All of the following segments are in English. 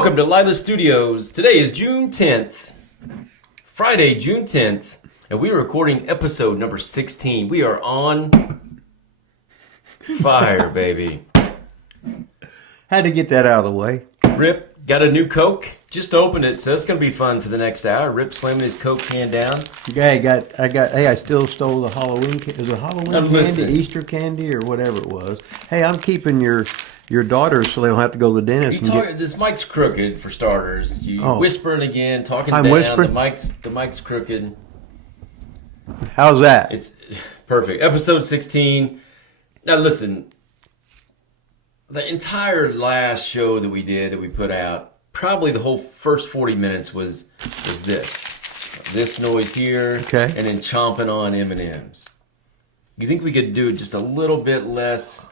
Welcome to Lila Studios. Today is June 10th, Friday, June 10th, and we are recording episode number 16. We are on fire, baby. Had to get that out of the way. Rip got a new Coke. Just opened it, so it's going to be fun for the next hour. Rip slamming his Coke can down. I still stole the Halloween candy. Is it Halloween candy, listening. Easter candy, or whatever it was? Hey, I'm keeping your daughters so they don't have to go to the dentist. This mic's crooked, for starters. Whispering again, talking I'm down. whispering? The mic's crooked. How's that? It's perfect. Episode 16. Now listen, the entire last show that we put out, probably the whole first 40 minutes was this noise here, Okay. and then chomping on M&Ms. You think we could do just a little bit less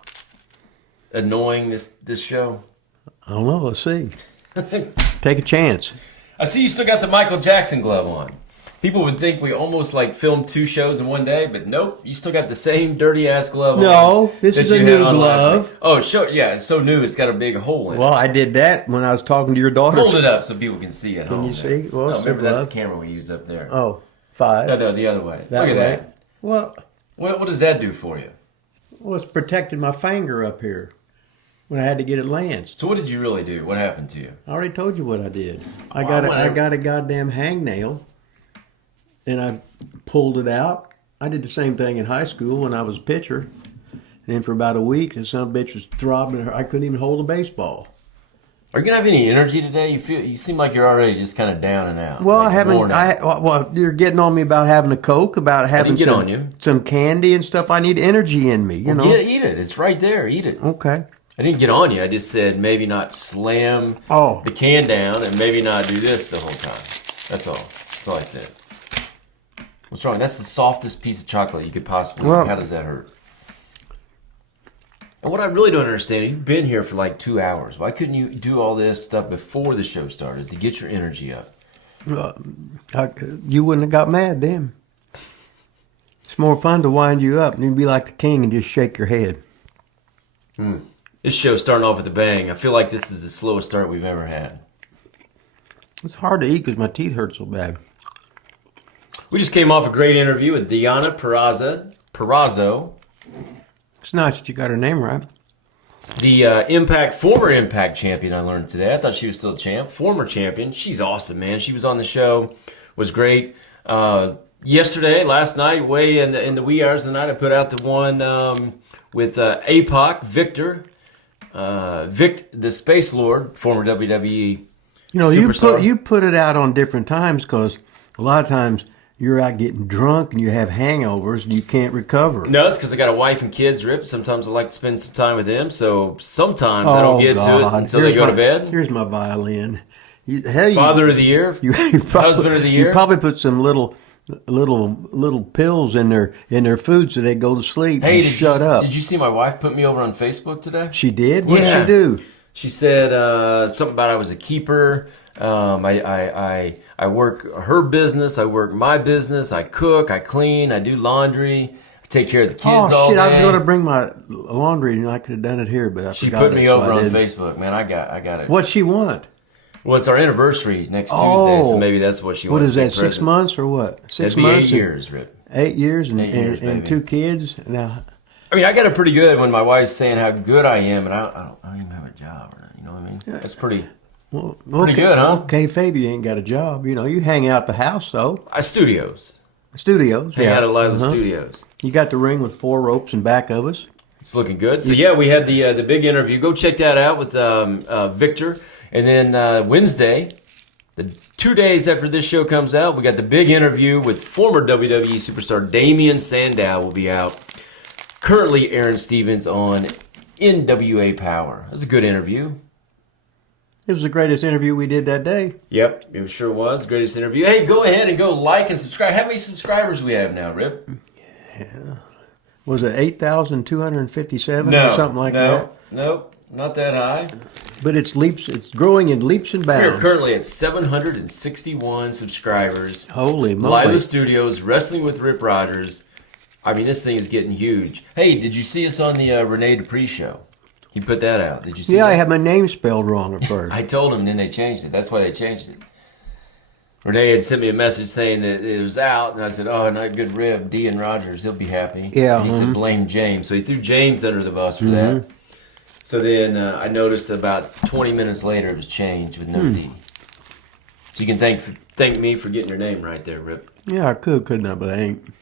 annoying this show? I don't know. Let's see. Take a chance. I see you still got the Michael Jackson glove on. People would think we almost filmed two shows in one day, but nope, you still got the same dirty ass glove on. No, this is a new glove. Oh, yeah, it's so new, it's got a big hole in it. Well, I did that when I was talking to your daughters. Hold it up so people can see it. Can you see? Well, it's a remember, that's glove. the camera we use up there. Oh, 5. No, the other way. That Look at way. that. Well, What does that do for you? it's protected my finger up here when I had to get it lanced. So what did you really do? What happened to you? I already told you what I did. I Well, got a goddamn hangnail, and I pulled it out. I did the same thing in high school when I was a pitcher. And then for about a week, the son of a bitch was throbbing. I couldn't even hold a baseball. Are you gonna have any energy today? You seem like you're already just kind of down and out. Well, like I haven't. worn out. Well, you're getting on me about having a Coke, about having get on you. some candy and stuff. I need energy in me. You know. Eat it. It's right there. Eat it. Okay. I didn't get on you. I just said maybe not slam the can down and maybe not do this the whole time. That's all. That's all I said. What's wrong? That's the softest piece of chocolate you could possibly eat. How does that hurt? And what I really don't understand, you've been here for like 2 hours. Why couldn't you do all this stuff before the show started to get your energy up? You wouldn't have got mad then. It's more fun to wind you up and you'd be like the king and just shake your head. This show's starting off with a bang. I feel like this is the slowest start we've ever had. It's hard to eat because my teeth hurt so bad. We just came off a great interview with Diana Perazzo, It's nice that you got her name right. the former Impact champion. I learned today. I thought she was still a champ. Former champion. She's awesome, man. She was on the show. Was great. Last night, way in the wee hours of the night, I put out the one with APOC, Victor, the Space Lord, former WWE Superstar. you put it out on different times because a lot of times you're out getting drunk and you have hangovers and you can't recover. No, it's because I got a wife and kids, Rip. Sometimes I like to spend some time with them, so sometimes I don't get to it until they go to bed. Here's my violin. Father of the year, husband of the year. You probably put some little pills in their food so they go to sleep. Hey, shut up. Did you see my wife put me over on Facebook today? She did? What did she do? She said something about I was a keeper. I work her business. I work my business. I cook. I clean. I do laundry. I take care of the kids all day. I was going to bring my laundry and I could have done it here, but She put me over on Facebook, man. I got it. What's she want? Well, it's our anniversary next Tuesday, so maybe that's what she wants. What is to that? 6 months or what? 6 That'd be months. 8 years, Rip. 8 years and 8 years, and 2 kids. Now, I mean, I got it pretty good when my wife's saying how good I am, and I don't even have a job. You know what I mean? That's pretty. Pretty good, huh? Okay, Fabi ain't got a job. You know, you hang out the house, though. Studios. Hang out at Lila Studios. You got the ring with 4 ropes in back of us. It's looking good. So, yeah, we had the big interview. Go check that out with Victor. And then Wednesday, 2 days after this show comes out, we got the big interview with former WWE Superstar Damian Sandow will be out. Currently, Aaron Stevens on NWA Power. It was a good interview. It was the greatest interview we did that day. Yep, it sure was. Greatest interview. Hey, go ahead and go like and subscribe. How many subscribers do we have now, Rip? Yeah. Was it 8,257 or something like that? Nope, not that high. But it's growing in leaps and bounds. We're currently at 761 subscribers. Holy moly. Lila Studios, Wrestling with Rip Rogers. I mean, this thing is getting huge. Hey, did you see us on the Rene Dupree show? He put that out. Did you see Yeah, that? I had my name spelled wrong at first. I told him, then they changed it. That's why they changed it. Renee had sent me a message saying that it was out, and I said, "Oh, not good rib, Dean Rogers. He'll be happy." Yeah. And he said, "Blame James." So he threw James under the bus for that. So then I noticed about 20 minutes later it was changed with no D. So you can thank me for getting your name right there, Rip. Yeah, I couldn't I? But I ain't.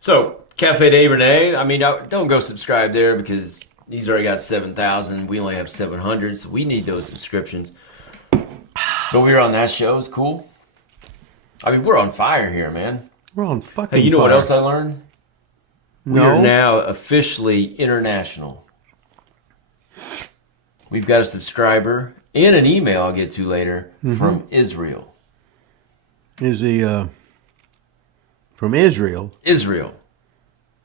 So Cafe de Renee, I mean, don't go subscribe there because he's already got 7,000. We only have 700, so we need those subscriptions. But we were on that show. It's cool. I mean, we're on fire here, man. We're on fucking Hey, you know fire. what else I learned? We No. are now officially international. We've got a subscriber and an email I'll get to later from Israel. Is he from Israel? Israel.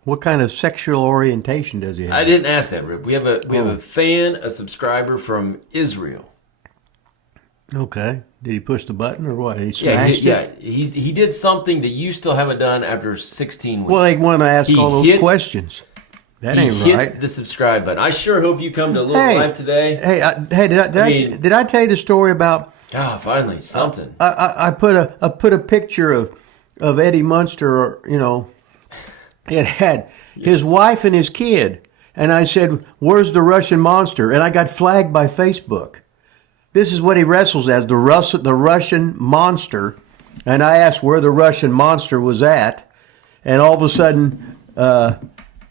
What kind of sexual orientation does he have? I didn't ask that, Rip. We have a fan, a subscriber from Israel. Okay. Did he push the button or what? He Yeah, smashed it? he did something that you still haven't done after 16 weeks. Well, they want to ask He all those hit- questions. That he ain't hit right. the subscribe button. I sure hope you come to Little Hey, Life today. Hey, did I tell you the story about? Finally, something. I put a picture of Eddie Munster. You know, it had his wife and his kid, and I said, "Where's the Russian monster?" And I got flagged by Facebook. This is what he wrestles as, the Russian monster. And I asked where the Russian monster was at, and all of a sudden,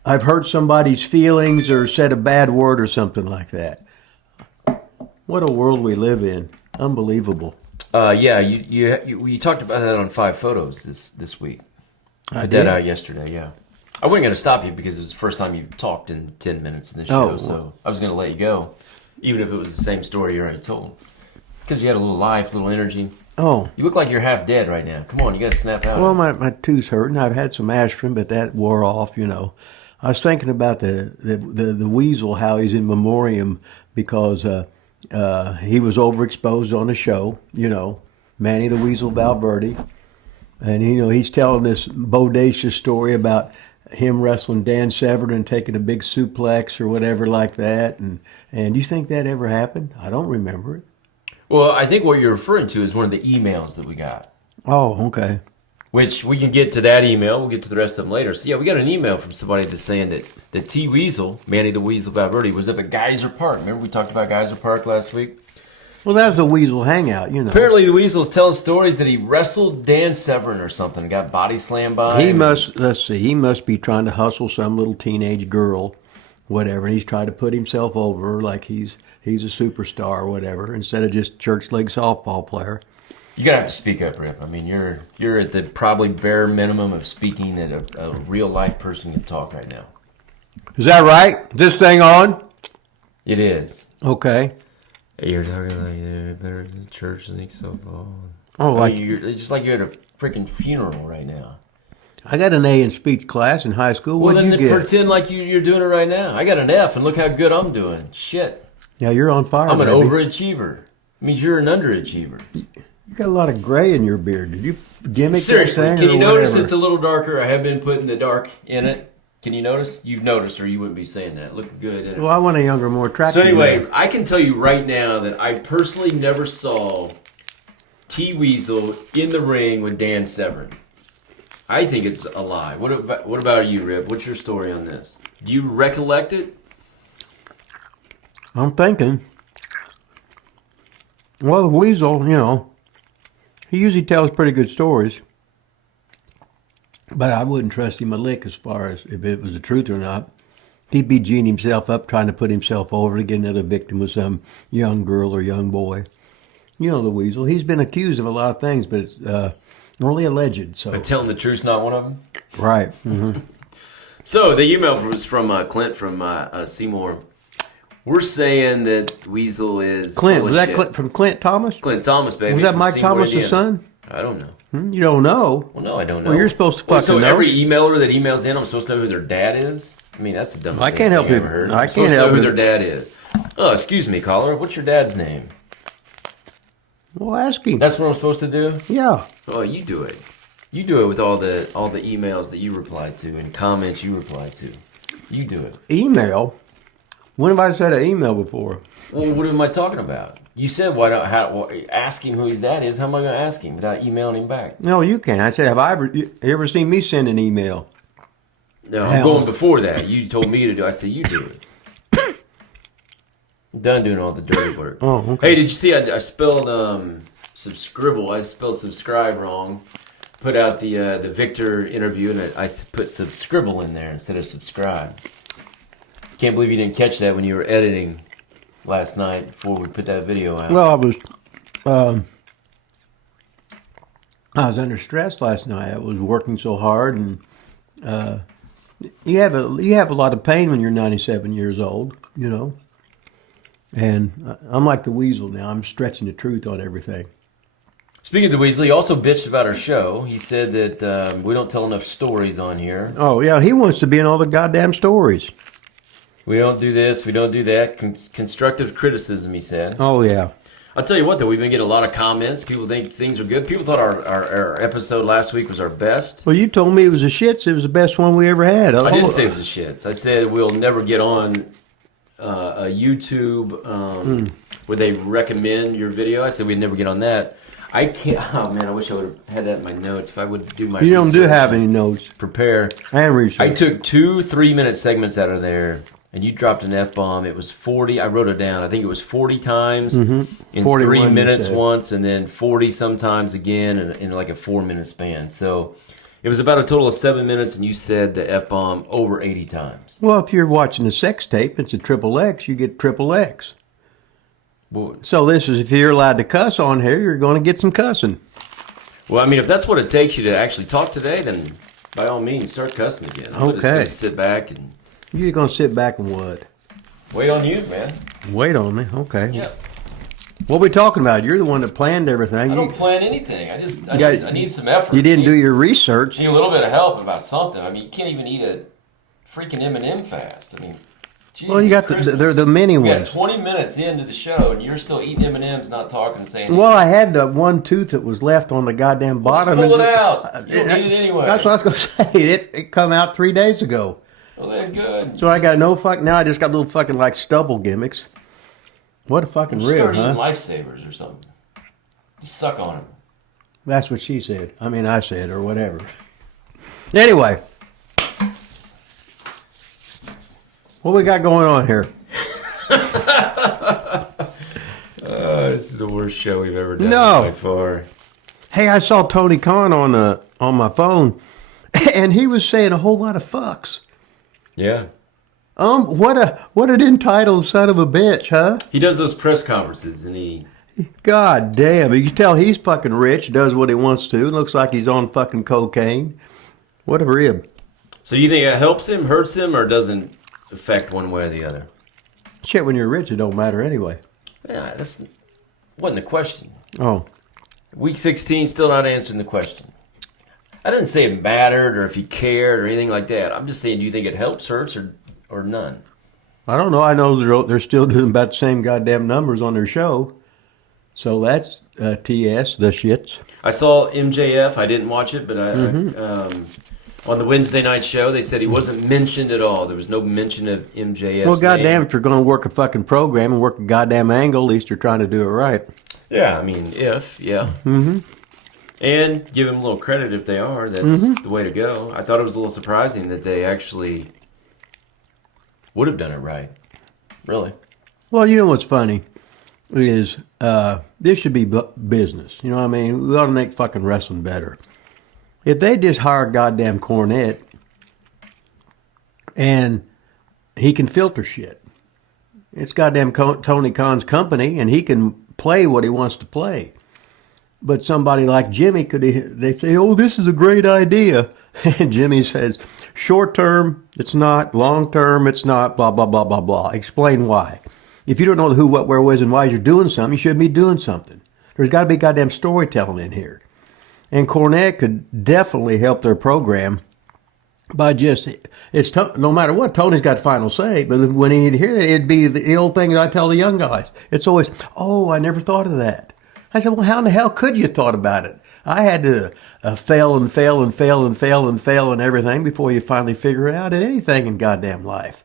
I've hurt somebody's feelings or said a bad word or something like that. What a world we live in! Unbelievable. Yeah, you talked about that on 5 Photos this week. I Put did? that out yesterday. Yeah, I wasn't going to stop you because it was the first time you talked in 10 minutes in the show, Oh, so I was going to let you go, even if it was the same story you already told, because you had a little life, a little energy. Oh. You look like you're half dead right now. Come on, you got to snap out. Well, of it. my tooth's hurting. I've had some aspirin, but that wore off. You know, I was thinking about the Weasel, how he's in memoriam because he was overexposed on the show. You know, Manny the Weasel Valverde, and you know he's telling this bodacious story about him wrestling Dan Severn and taking a big suplex or whatever like that. And do you think that ever happened? I don't remember it. Well, I think what you're referring to is one of the emails that we got. Oh, okay. Which we can get to that email. We'll get to the rest of them later. So yeah, we got an email from somebody that's saying that the T Weasel, Manny the Weasel Valverde, was up at Geyser Park. Remember we talked about Geyser Park last week? Well, that was the Weasel hangout, you know. Apparently the Weasel is telling stories that he wrestled Dan Severn or something, got body slammed by He him. he must be trying to hustle some little teenage girl, whatever. And he's trying to put himself over like he's a superstar or whatever, instead of just church league softball player. You're going to have to speak up, Rip. I mean, you're at the probably bare minimum of speaking that a real life person can talk right now. Is that right? Is this thing on? It is. Okay. You're talking like better than church league softball. Oh, like it's just like you're at a freaking funeral right now. I got an A in speech class in high school. Well, What did then you get? pretend like you're doing it right now. I got an F, and look how good I'm doing. Shit. Yeah, you're on fire. I'm an baby. overachiever. Means you're an underachiever. You got a lot of gray in your beard. Did you gimmick Seriously, that thing can or you notice whatever? it's a little darker? I have been putting the dark in it. Can you notice? You've noticed, or you wouldn't be saying that. Look good in it. Well, I want a younger, more attractive. So anyway, man. I can tell you right now that I personally never saw T Weasel in the ring with Dan Severn. I think it's a lie. What about you, Rip? What's your story on this? Do you recollect it? I'm thinking. Well, the Weasel, you know, he usually tells pretty good stories. But I wouldn't trust him a lick as far as if it was the truth or not. He'd be geeing himself up, trying to put himself over to get another victim with some young girl or young boy. You know the Weasel. He's been accused of a lot of things, but it's only alleged. So But telling the truth's not one of them? right. Mm-hmm. So the email was from Clint from Seymour. We're saying that Weasel is Clint, full was of that shit. Clint, from Clint Thomas? Clint Thomas, baby. Was that from Mike Seymour, Thomas' Indiana. son? I don't know. You don't know. Well, no, I don't know. Well, you're supposed to Well, fucking so know. every emailer that emails in, I'm supposed to know who their dad is? I mean, that's the dumbest I thing can't help I've you. ever heard. I I'm supposed can't to help know who you. their dad is. Oh, excuse me, caller. What's your dad's name? Well, ask him. That's what I'm supposed to do? Yeah. Oh, you do it. You do it with all the emails that you reply to and comments you reply to. You do it. Email. When have I said an email before? Well, what am I talking about? You said ask him who his dad is. How am I going to ask him without emailing him back? No, you can. I said, you ever seen me send an email? No, I'm going before that. You told me to do. I said you do it. I'm done doing all the dirty work. Oh, okay. Hey, did you see? I spelled subscribble. I spelled subscribe wrong. Put out the Victor interview, and I put subscribble in there instead of subscribe. Can't believe you didn't catch that when you were editing last night before we put that video out. Well, I was under stress last night. I was working so hard, and you have a lot of pain when you're 97 years old, you know. And I'm like the Weasel now. I'm stretching the truth on everything. Speaking of the Weasel, he also bitched about our show. He said that we don't tell enough stories on here. Oh, yeah, he wants to be in all the goddamn stories. We don't do this, we don't do that. Constructive criticism, he said. Oh, yeah. I'll tell you what, though, we've been getting a lot of comments. People think things are good. People thought our episode last week was our best. Well, you told me it was a shits. It was the best one we ever had. I didn't say it was a shits. I said we'll never get on a YouTube where they recommend your video. I said we'd never get on that. I can't. Oh man, I wish I would have had that in my notes. If I would do my, you don't do have any notes. Prepare and research. I took 2 3-minute segments out of there, and you dropped an F-bomb. It was 40. I wrote it down. I think it was 40 times in 3 minutes once, and then 40 sometimes again in like a 4-minute span. So it was about a total of 7 minutes, and you said the F-bomb over 80 times. Well, if you're watching a sex tape, it's a triple X. You get triple X. Well, so this is, if you're allowed to cuss on here, you're going to get some cussing. Well, I mean, if that's what it takes you to actually talk today, then by all means, start cussing again. I'm just going to sit back and... You're going to sit back and what? Wait on you, man. Wait on me? Okay. Yeah. What are we talking about? You're the one that planned everything. I don't plan anything. I need some effort. You didn't do your research. You need a little bit of help about something. I mean, you can't even eat a freaking M&M fast. I mean... Gee, well, you got the mini ones. We got 20 minutes into the show, and you're still eating M&M's, not talking and saying anything. Well, I had the one tooth that was left on the goddamn bottom. Pull it out. You don't need it anyway. That's what I was going to say. It come out 3 days ago. Well, then good. So I got now I just got little fucking like stubble gimmicks. What a fucking rib, start eating Lifesavers or something. Just suck on them. That's what she said. I mean, I said, or whatever. Anyway. What we got going on here? This is the worst show we've ever done by far. Hey, I saw Tony Khan on my phone, and he was saying a whole lot of fucks. Yeah. What an entitled son of a bitch, huh? He does those press conferences, and he... God damn, you can tell he's fucking rich, does what he wants to. Looks like he's on fucking cocaine. What a rib. So you think it helps him, hurts him, or doesn't affect one way or the other? Shit, when you're rich, it don't matter anyway. Yeah, that's wasn't the question. Oh. Week 16, still not answering the question. I didn't say it mattered or if he cared or anything like that. I'm just saying, do you think it helps, hurts, or none? I don't know. I know they're still doing about the same goddamn numbers on their show. So that's TS, the shits. I saw MJF. I didn't watch it, but on the Wednesday night show, they said he wasn't mentioned at all. There was no mention of MJF. Well, goddamn, if you're going to work a fucking program and work a goddamn angle, at least you're trying to do it right. Yeah, I mean, yeah. Mm-hmm. And give him a little credit if they are. That's the way to go. I thought it was a little surprising that they actually would have done it right. Really. Well, you know what's funny is this should be business. You know what I mean? We ought to make fucking wrestling better. If they just hire goddamn Cornette and he can filter shit. It's goddamn Tony Khan's company and he can play what he wants to play. But somebody like Jimmy they say, oh, this is a great idea. And Jimmy says, short term, it's not. Long term, it's not. Blah, blah, blah, blah, blah. Explain why. If you don't know the who, what, where, was, and why you're doing something, you shouldn't be doing something. There's got to be goddamn storytelling in here. And Cornette could definitely help their program by no matter what, Tony's got final say, but when he need to hear it, it'd be the old thing that I tell the young guys. It's always, oh, I never thought of that. I said, well, how in the hell could you have thought about it? I had to fail and fail and fail and fail and fail and everything before you finally figure it out in anything in goddamn life.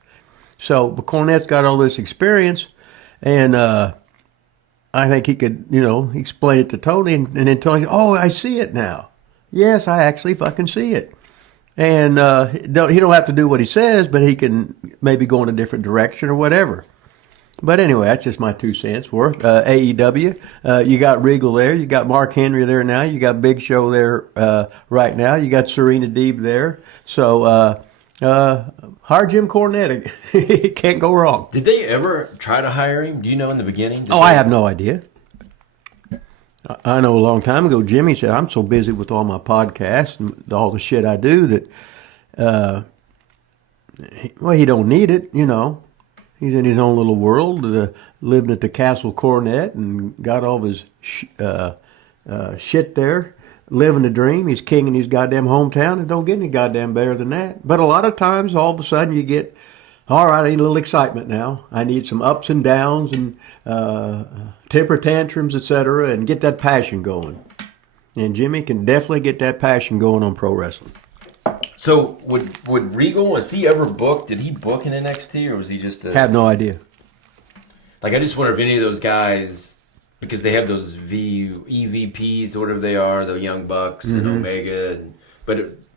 So, but Cornette's got all this experience, and I think he could, explain it to Tony, and then Tony, oh, I see it now. Yes, I actually fucking see it. And he don't have to do what he says, but he can maybe go in a different direction or whatever. But anyway, that's just my 2 cents worth. AEW, you got Regal there, you got Mark Henry there now, you got Big Show there right now, you got Serena Deeb there. So hire Jim Cornette. He can't go wrong. Did they ever try to hire him? Do you know in the beginning? I have no idea. I know a long time ago, Jimmy said, I'm so busy with all my podcasts and all the shit I do that, he don't need it, He's in his own little world, living at the Castle Cornet and got all of his shit there, living the dream. He's king in his goddamn hometown and don't get any goddamn better than that. But a lot of times, all of a sudden, you get, all right, I need a little excitement now. I need some ups and downs and temper tantrums, etc., and get that passion going. And Jimmy can definitely get that passion going on pro wrestling. So would Regal, was he ever booked? Did he book in NXT, or was he just have no idea. Like, I just wonder if any of those guys, because they have those EVPs or whatever they are, the Young Bucks and Omega.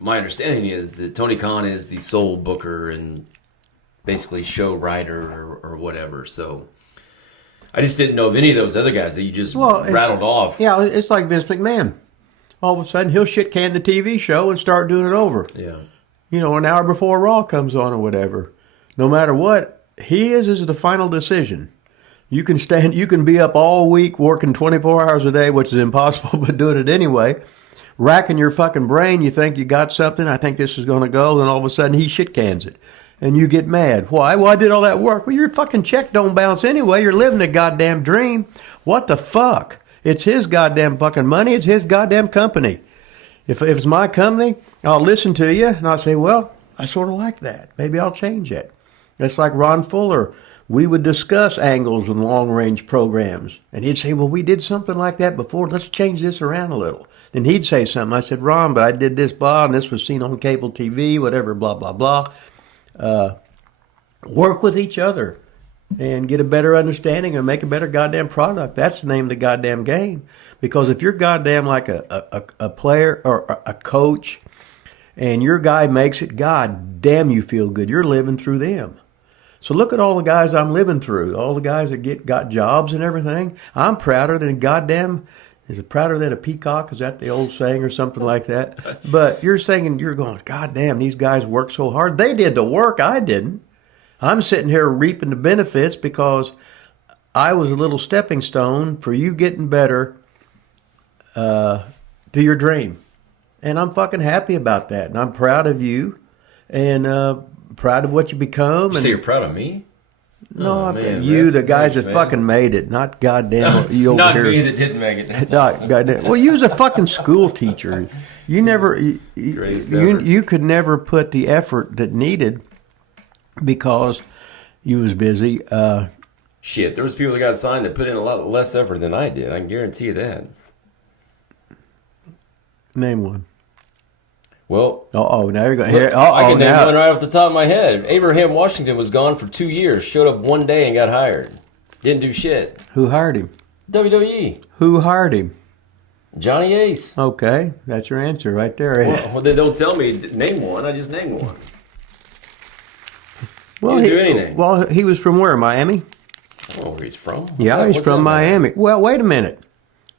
My understanding is that Tony Khan is the sole booker and basically show writer or whatever. So I just didn't know of any of those other guys that you just rattled off. Yeah, it's like Vince McMahon. All of a sudden, he'll shit can the TV show and start doing it over. Yeah. An hour before Raw comes on or whatever. No matter what, his is the final decision. You can be up all week working 24 hours a day, which is impossible, but doing it anyway. Racking your fucking brain, you think you got something, I think this is going to go, then all of a sudden he shit cans it. And you get mad. Why? Well, I did all that work. Well, your fucking check don't bounce anyway. You're living a goddamn dream. What the fuck? It's his goddamn fucking money. It's his goddamn company. If it's my company, I'll listen to you, and I'll say, well, I sort of like that. Maybe I'll change it. It's like Ron Fuller. We would discuss angles and long-range programs. And he'd say, well, we did something like that before. Let's change this around a little. Then he'd say something. I said, Ron, but I did this, blah, and this was seen on cable TV, whatever, blah, blah, blah. Work with each other and get a better understanding and make a better goddamn product. That's the name of the goddamn game. Because if you're goddamn like a player or a coach and your guy makes it, god damn you feel good. You're living through them. So look at all the guys I'm living through, all the guys that got jobs and everything. I'm prouder than is it prouder than a peacock? Is that the old saying or something like that? But you're going, god damn, these guys work so hard. They did the work, I didn't. I'm sitting here reaping the benefits because I was a little stepping stone for you getting better to your dream. And I'm fucking happy about that. And I'm proud of you and proud of what you become. You say you're proud of me? No, you, the guys that fucking made it, not goddamn you over not here. Not me that didn't make it. That's awesome. Goddamn. Well, you was a fucking school teacher. You never, you could never put the effort that needed because you was busy. Shit, there was people that got signed that put in a lot less effort than I did. I can guarantee you that. Name one. Well, now you're going. I can name one right off the top of my head. Abraham Washington was gone for 2 years, showed up one day and got hired. Didn't do shit. Who hired him? WWE. Who hired him? Johnny Ace. Okay, that's your answer right there. Well, then don't tell me name one. I just named one. Well, he didn't do anything. Well, he was from where? Miami? I don't know where he's from. He's from Miami. Well, wait a minute.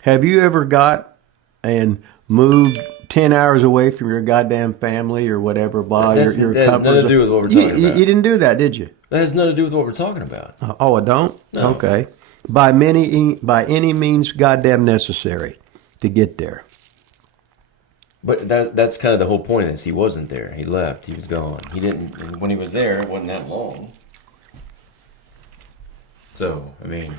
Have you ever got and moved 10 hours away from your goddamn family or whatever? That has nothing to do with what we're talking about. You didn't do that, did you? That has nothing to do with what we're talking about. I don't? No. Okay. By any means goddamn necessary to get there. But that's kind of the whole point of this. He wasn't there. He left. He was gone. He didn't. And when he was there, it wasn't that long. So, I mean,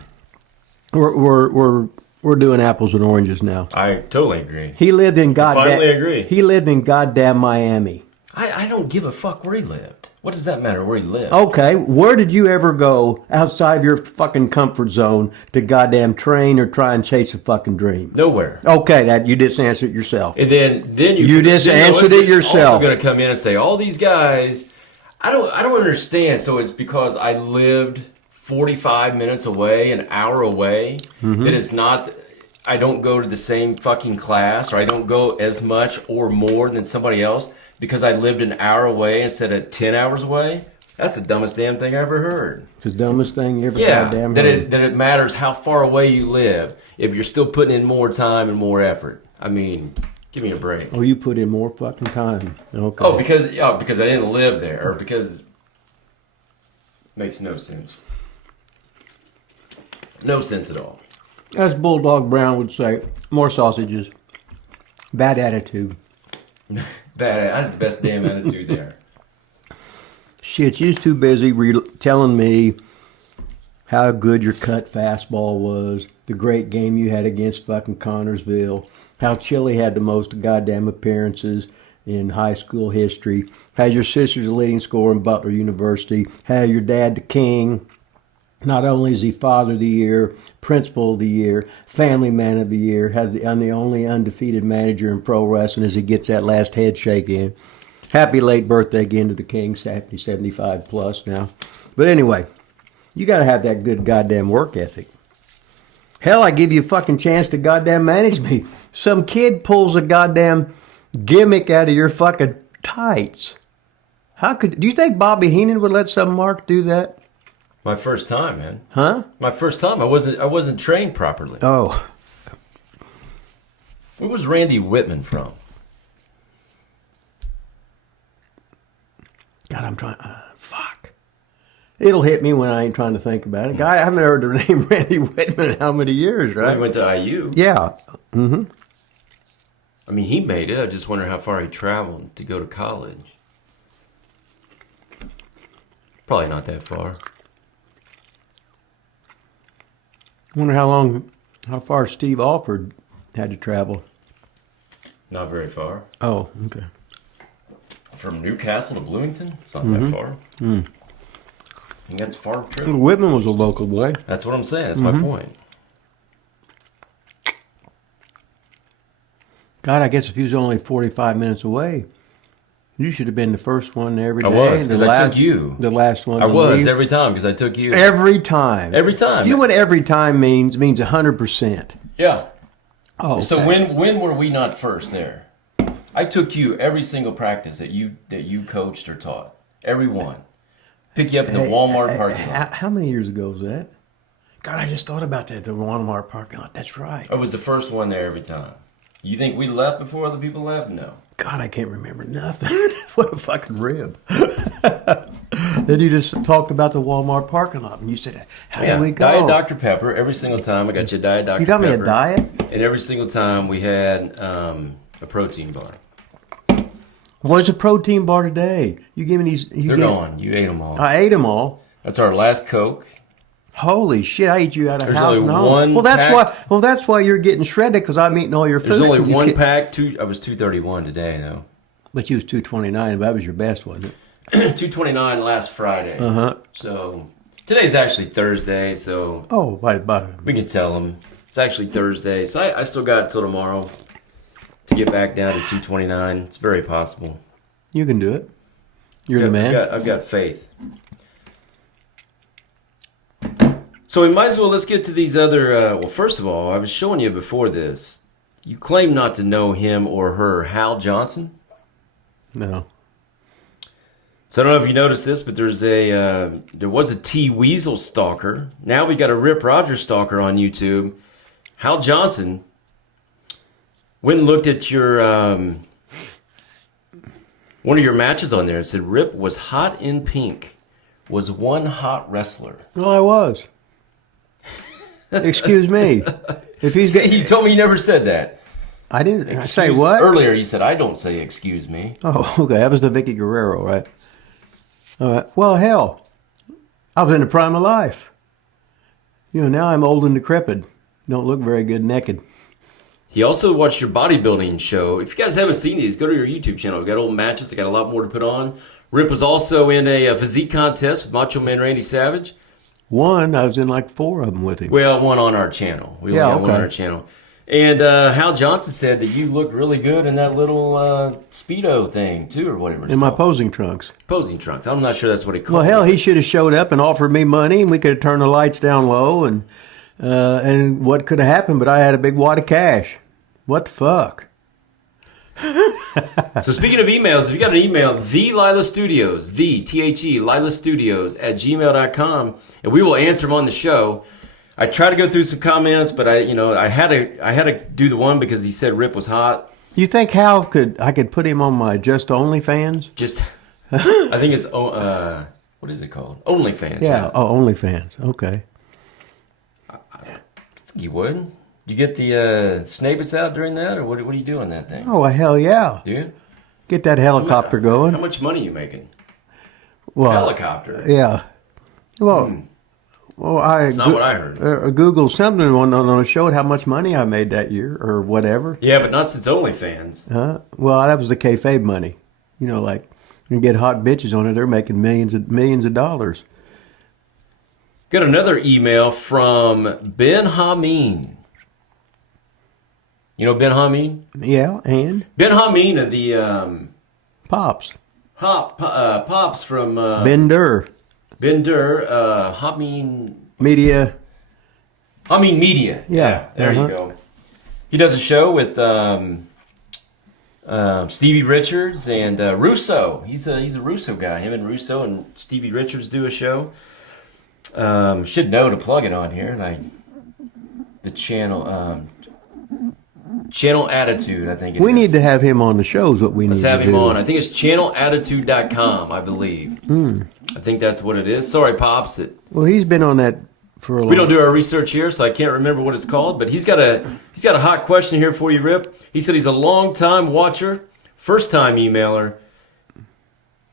we're doing apples and oranges now. I totally agree. He lived in finally agree. He lived in goddamn Miami. I don't give a fuck where he lived. What does that matter where he lived? Okay, where did you ever go outside of your fucking comfort zone to goddamn train or try and chase a fucking dream? Nowhere. Okay, that you just answered it yourself. And then you just answered it yourself. Also going to come in and say all these guys. I don't understand. So it's because I lived 45 minutes away, an hour away, that it's not. I don't go to the same fucking class, or I don't go as much or more than somebody else because I lived an hour away instead of 10 hours away. That's the dumbest damn thing I ever heard. It's the dumbest thing you ever goddamn heard. That it matters how far away you live if you're still putting in more time and more effort. I mean, give me a break. Oh, you put in more fucking time. Okay. Oh, because I didn't live there, or because makes no sense. No sense at all. As Bulldog Brown would say, more sausages. Bad attitude. Bad. I had the best damn attitude there. Shit, you was too busy telling me how good your cut fastball was, the great game you had against fucking Connorsville, how Chile had the most goddamn appearances in high school history, how your sister's the leading scorer in Butler University, how your dad the king. Not only is he Father of the Year, Principal of the Year, Family Man of the Year, I'm the only undefeated manager in pro wrestling as he gets that last head shake in. Happy late birthday again to the King, 75 plus now. But anyway, you got to have that good goddamn work ethic. Hell, I give you a fucking chance to goddamn manage me. Some kid pulls a goddamn gimmick out of your fucking tights. Do you think Bobby Heenan would let some mark do that? My first time, man. Huh? My first time. I wasn't trained properly. Oh. Where was Randy Whitman from? God, I'm trying. Fuck. It'll hit me when I ain't trying to think about it. Guy, I haven't heard the name Randy Whitman in how many years, right? He went to IU. Yeah. Mm-hmm. I mean, he made it. I just wonder how far he traveled to go to college. Probably not that far. I wonder how far Steve Alford had to travel. Not very far. Oh, okay. From Newcastle to Bloomington? It's not that far. I think that's a far trip. Whitman was a local boy. That's what I'm saying. That's my point. God, I guess if he was only 45 minutes away, you should have been the first one every day. I was, because I took you. The last one. I was every time, because I took you. Every time. Every time. You know what every time means? It means 100%. Yeah. Oh, okay. So when were we not first there? I took you every single practice that you coached or taught. Every one. Pick you up in the Walmart parking lot. How many years ago was that? God, I just thought about that, the Walmart parking lot. That's right. I was the first one there every time. You think we left before other people left? No. God, I can't remember nothing. What a fucking rib. Then you just talked about the Walmart parking lot, and you said, how did we go? Diet Dr. Pepper. Every single time I got you a Diet Dr. Pepper. You got me a diet? And every single time we had a protein bar. What's a protein bar today? You gave me these. They're gone. You ate them all. I ate them all. That's our last Coke. Holy shit! I ate you out of There's house only and home. one Well, that's pack. why. Well, that's why you're getting shredded, because I'm eating all your food. There's only one pack. I was 231 today, though. But you was 229. But that was your best, wasn't it? 229 last Friday. So today's actually Thursday. So we can tell them it's actually Thursday. So I still got till tomorrow to get back down to 229. It's very possible. You can do it. You're the man. I've got faith. So we might as well, let's get to these other, well, first of all, I was showing you before this. You claim not to know him or her, Hal Johnson? No. So I don't know if you noticed this, but there was a T Weasel stalker. Now we got a Rip Rogers stalker on YouTube. Hal Johnson went and looked at your one of your matches on there and said Rip was hot in pink, was one hot wrestler. Well, I was. Excuse me. If he's You told me you never said that. I didn't say what? Earlier you said I don't say excuse me. Oh, okay. That was the Vicky Guerrero, right? All right. Well, hell, I was in the prime of life. You know, now I'm old and decrepit. Don't look very good naked. He also watched your bodybuilding show. If you guys haven't seen these, go to your YouTube channel. We've got old matches. I got a lot more to put on. Rip was also in a physique contest with Macho Man Randy Savage. I was in like 4 of them with him. Well, one on our channel. We only have one on our channel. And Hal Johnson said that you looked really good in that little Speedo thing, too, or whatever it's In my called. posing trunks. Posing trunks. I'm not sure that's what he called Well, hell, it. he should have showed up and offered me money, and we could have turned the lights down low, and what could have happened? But I had a big wad of cash. What the fuck? So speaking of emails, if you got an email, the Lila Studios, Lila Studios at gmail.com, and we will answer them on the show. I tried to go through some comments, but I had to do the one because he said Rip was hot. You think Hal I could put him on my Just OnlyFans? Just, I think it's what is it called? OnlyFans. Yeah. Oh, OnlyFans. Okay. I think you would. You get the snippets out during that, or what are you doing that thing? Oh, hell yeah. Do you? Get that helicopter How going. much money are you making? Well, Helicopter. yeah. Well, That's not what I heard. Googled something and it showed how much money I made that year or whatever. Yeah, but not since OnlyFans. Well, that was the kayfabe money. You know, like you get hot bitches on it, they're making millions of dollars. Got another email from Ben Hameen. You know Ben Hameen? Yeah, and Ben Hameen of the Pops. Pops from Bender. Hameen Media. Hameen Media. Yeah, there you go. He does a show with Stevie Richards and Russo. He's a Russo guy. Him and Russo and Stevie Richards do a show. Should know to plug it on here, and the channel Channel Attitude, I think it is. We need to have him on the shows. What we Let's need have to him do. on. I think it's channelattitude.com, I believe. I think that's what it is. Sorry, Pops. Well, he's been on that for a long. We don't do our research here, so I can't remember what it's called. But he's got a hot question here for you, Rip. He said he's a long time watcher, first time emailer.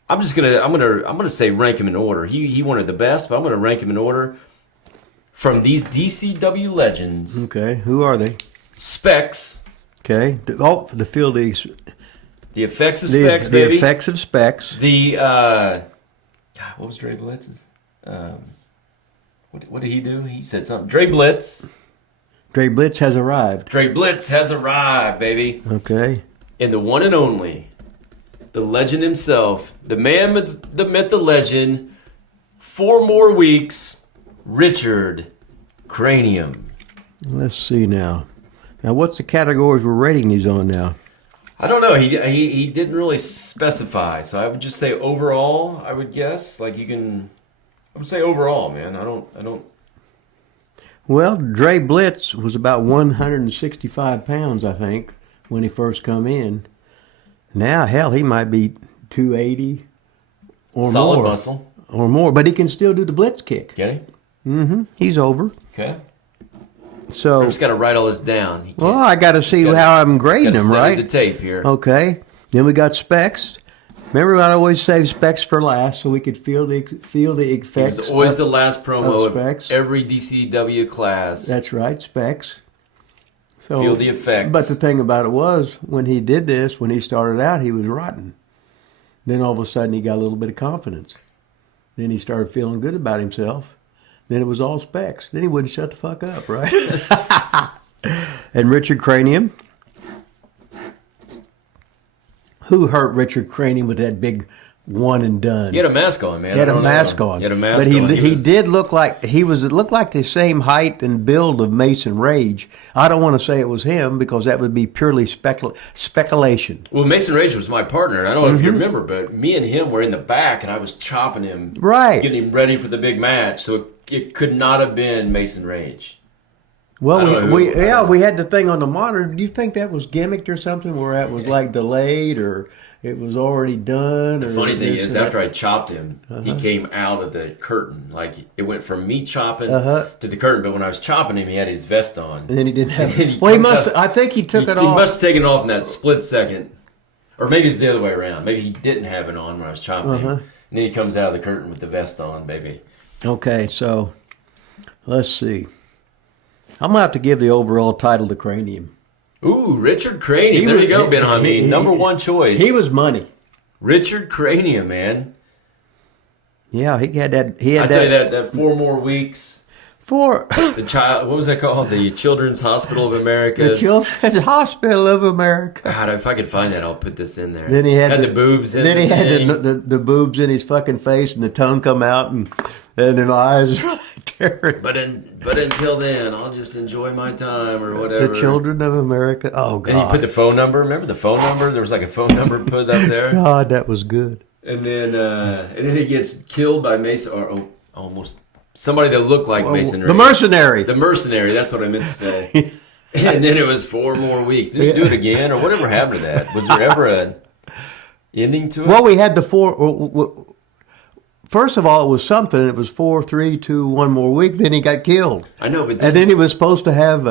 I'm gonna say rank him in order. He wanted the best, but I'm gonna rank him in order from these DCW legends. Okay, who are they? Specs. Okay. The field The effects of Specs, the baby. effects of Specs. The what was Dre Blitz's? What did he do? He said something. Dre Blitz. Dre Blitz has arrived. Dre Blitz has arrived, baby. Okay. And the one and only, the legend himself, the man, the myth, the legend. 4 more weeks, Richard Cranium. Let's see now. Now, what's the categories we're rating these on now? I don't know. He didn't really specify, so I would just say overall. I would guess I would say overall, man. I don't. Well, Dre Blitz was about 165 pounds, I think, when he first come in. Now, hell, he might be 280 or Solid more. muscle. Or more, but he can still do the blitz kick. Can he? He's over. Okay. So, I just got to write all this down. He well, I got to see how I'm grading him, right? The tape here. Okay. Then we got Specs. Remember, I'd always save Specs for last so we could feel the effects. It's always the last promo of Specs. every DCW class. That's right, Specs. So, Feel the effects. But the thing about it was, when he did this, when he started out, he was rotten. Then all of a sudden, he got a little bit of confidence. Then he started feeling good about himself. Then it was all Specs. Then he wouldn't shut the fuck up, right? And Richard Cranium. Who hurt Richard Cranium with that big one and done? He had a mask on, man. He had a mask on. He had a mask but on. He did look like it looked like the same height and build of Mason Rage. I don't want to say it was him because that would be purely speculation. Well, Mason Rage was my partner. I don't know if you remember, but me and him were in the back, and I was chopping him, Right. getting him ready for the big match. So it could not have been Mason Rage. I don't Well, know who- we had the thing on the monitor. Do you think that was gimmicked or something, where that was like delayed or it was already done? Or The funny thing this is, or that? after I chopped him, he came out of the curtain. Like, it went from me chopping to the curtain, but when I was chopping him, he had his vest on. and then he didn't have. And he Well, he comes must. out- I think he took it He off. must have taken it off in that split second. Or maybe it's the other way around. Maybe he didn't have it on when I was chopping him. And then he comes out of the curtain with the vest on, baby. Okay, so let's see. I'm gonna have to give the overall title to Cranium. Ooh, Richard Cranium. There you go, Ben Hameen. Number one choice. He was money. Richard Cranium, man. Yeah, he had that. He had I tell you that 4 more weeks. For The child, what was that called? The Children's Hospital of America. the Children's Hospital of America. God, if I could find that, I'll put this in there. Then he had the boobs in Then he the had thing. the boobs in his fucking face and the tongue come out and them eyes right there. But until then, I'll just enjoy my time or whatever. The Children of America. Oh, God. And you put the phone number. Remember the phone number? There was like a phone number put up there. God, that was good. And then he gets killed by Mason, or almost somebody that looked like Mason Reed. The mercenary. The mercenary. That's what I meant to say. And then it was 4 more weeks. Did he do it again, or whatever happened to that? Was there ever an ending to it? Well, we had the four. First of all, it was something. It was 4, 3, 2, 1 more week. Then he got killed. I know, but And then he was supposed to have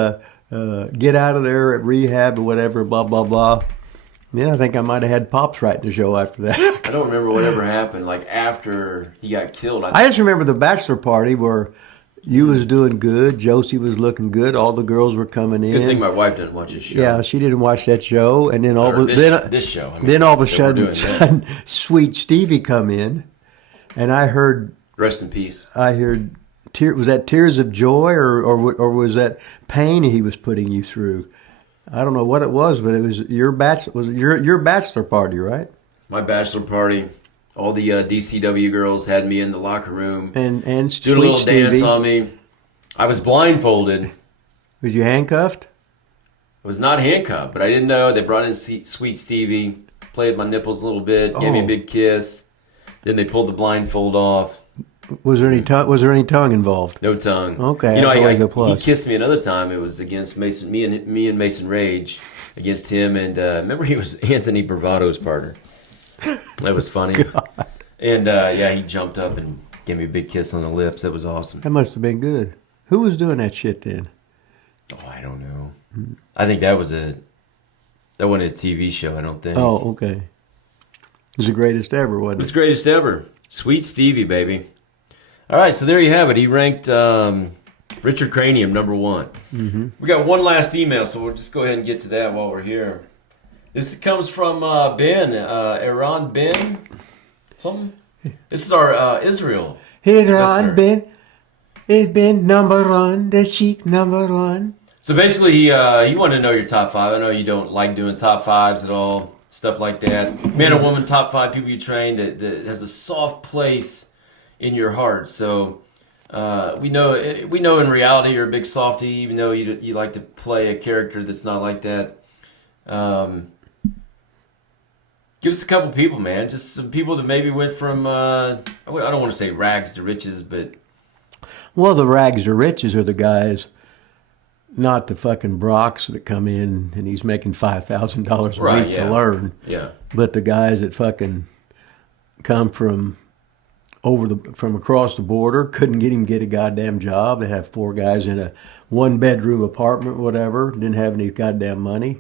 get out of there at rehab or whatever, blah, blah, blah. Then I think I might have had Pops writing the show after that. I don't remember whatever happened. Like after he got killed, I just remember the bachelor party where you was doing good, Josie was looking good, all the girls were coming in. Good thing my wife didn't watch this show. Yeah, she didn't watch that show, and then This show. I mean, then all of a that we're sudden, doing Sweet Stevie come in, and I heard Rest in peace. was that tears of joy or was that pain he was putting you through? I don't know what it was, but it was your bachelor party, right? My bachelor party. All the DCW girls had me in the locker room. And doing Sweet a little Stevie. dance on me. I was blindfolded. Was you handcuffed? I was not handcuffed, but I didn't know. They brought in Sweet Stevie, played my nipples a little bit, gave me a big kiss. Then they pulled the blindfold off. Was there any tongue involved? No tongue. Okay, You know, that's always a he plus. kissed me another time. It was against Mason. Me and Mason Rage against him, and remember he was Anthony Bravado's partner. That was funny. And he jumped up and gave me a big kiss on the lips. That was awesome. That must have been good. Who was doing that shit then? Oh, I don't know. I think that wasn't a TV show. I don't think. Oh, okay. It was the greatest ever, It wasn't was it? the greatest ever. Sweet Stevie, baby. All right, so there you have it. He ranked Richard Cranium number 1. Mm-hmm. We got one last email, so we'll just go ahead and get to that while we're here. This comes from Ben, Iran Ben, something. This is our Israel. Here's listener. Ron Ben. It's been number 1, the chic number 1. So basically, he wanted to know your top 5. I know you don't like doing top 5s at all, stuff like that. Man or woman, top 5 people you train that has a soft place in your heart. So we know in reality you're a big softie, even though you like to play a character that's not like that. Give us a couple people, man. Just some people that maybe went from I don't want to say rags to riches, but Well, the rags to riches are the guys, not the fucking Brocks that come in and he's making $5,000 a week to learn. Yeah. But the guys that fucking come from across the border, couldn't get a goddamn job. They have 4 guys in a 1-bedroom apartment, whatever, didn't have any goddamn money,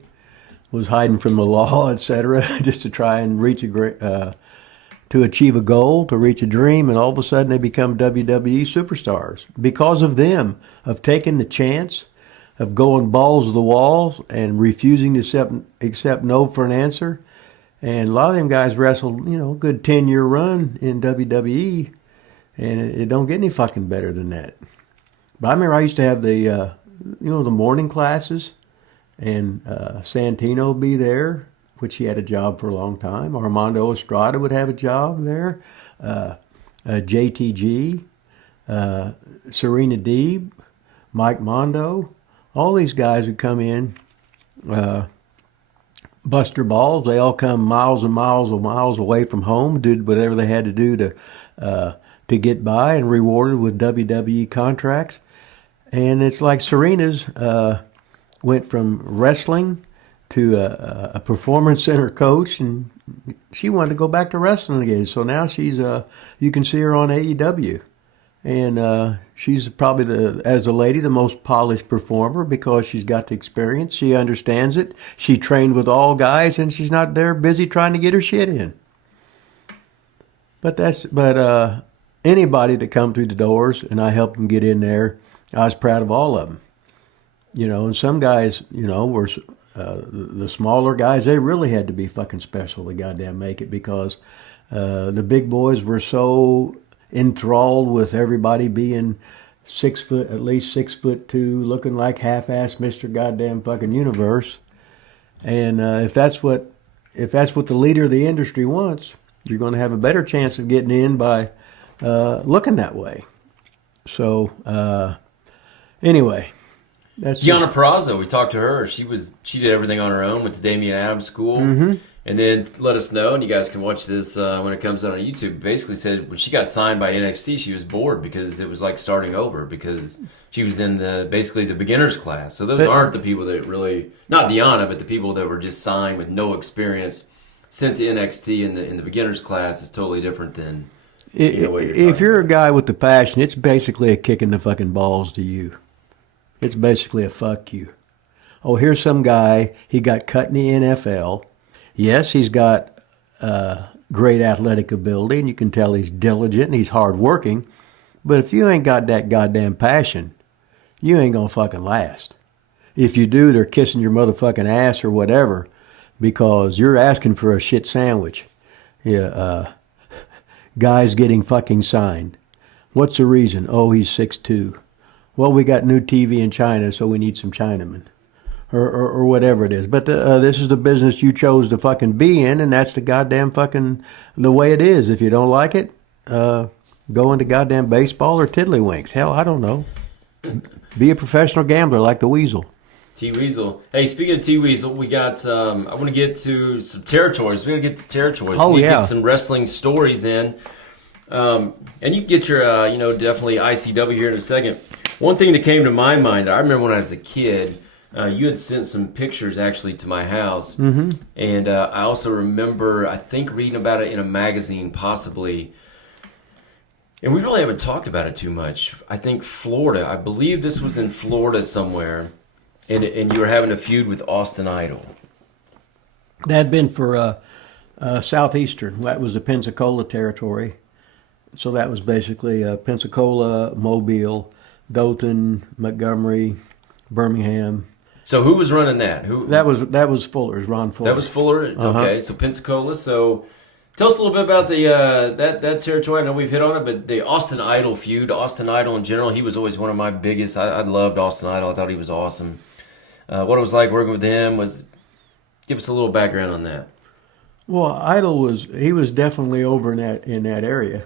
was hiding from the law, etc., just to try and to achieve a goal, to reach a dream, and all of a sudden they become WWE superstars because of them, of taking the chance, of going balls to the walls and refusing to accept no for an answer. And a lot of them guys wrestled, a good 10-year run in WWE, and it don't get any fucking better than that. But I remember I used to have the morning classes, and Santino would be there, which he had a job for a long time. Armando Estrada would have a job there. JTG, Serena Deeb, Mike Mondo, all these guys would come in. Buster Balls, they all come miles and miles and miles away from home, did whatever they had to do to get by, and rewarded with WWE contracts. And it's like Serena's went from wrestling to a performance center coach, and she wanted to go back to wrestling again. So now she's you can see her on AEW, and she's probably as a lady the most polished performer because she's got the experience. She understands it. She trained with all guys, and she's not there busy trying to get her shit in. But anybody that come through the doors, and I helped them get in there, I was proud of all of them. And some guys, were the smaller guys. They really had to be fucking special to goddamn make it because the big boys were so enthralled with everybody being 6 foot, at least 6'2", looking like half-ass Mr. Goddamn fucking Universe. And if that's what the leader of the industry wants, you're going to have a better chance of getting in by looking that way. So anyway, that's Gianna Peraza, we talked to her. She did everything on her own with the Damian Adams School, and then let us know. And you guys can watch this when it comes out on YouTube. Basically, said when she got signed by NXT, she was bored because it was like starting over because she was in basically the beginners class. So those aren't the people that really, not Gianna, but the people that were just signed with no experience, sent to NXT in the beginners class is totally different than. If you're a guy with the passion, it's basically a kick in the fucking balls to you. It's basically a fuck you. Oh, here's some guy, he got cut in the NFL. Yes, he's got great athletic ability, and you can tell he's diligent and he's hardworking. But if you ain't got that goddamn passion, you ain't gonna fucking last. If you do, they're kissing your motherfucking ass or whatever because you're asking for a shit sandwich. Yeah, guy's getting fucking signed. What's the reason? Oh, he's 6'2". Well, we got new TV in China, so we need some Chinamen. Or whatever it is. But this is the business you chose to fucking be in, and that's the goddamn fucking the way it is. If you don't like it, go into goddamn baseball or tiddlywinks. Hell, I don't know. Be a professional gambler like the Weasel. T-Weasel. Hey, speaking of T-Weasel, we got, I want to get to some territories. We're going to get to territories. Oh, we need to yeah. get some wrestling stories in. And you can get your, definitely ICW here in a second. One thing that came to my mind, I remember when I was a kid, you had sent some pictures actually to my house. Mm-hmm. And I also remember, I think, reading about it in a magazine, possibly. And we really haven't talked about it too much. I think Florida, I believe this was in Florida somewhere. And you were having a feud with Austin Idol. That had been for Southeastern. That was the Pensacola territory. So that was basically Pensacola, Mobile, Dothan, Montgomery, Birmingham. So who was running that? That was Fuller's, Ron Fuller. That was Fuller? Okay, so Pensacola. So tell us a little bit about the that territory. I know we've hit on it, but the Austin Idol feud, Austin Idol in general, he was always one of my biggest. I loved Austin Idol. I thought he was awesome. What it was like working with him give us a little background on that. Well, Idol was definitely over in that area,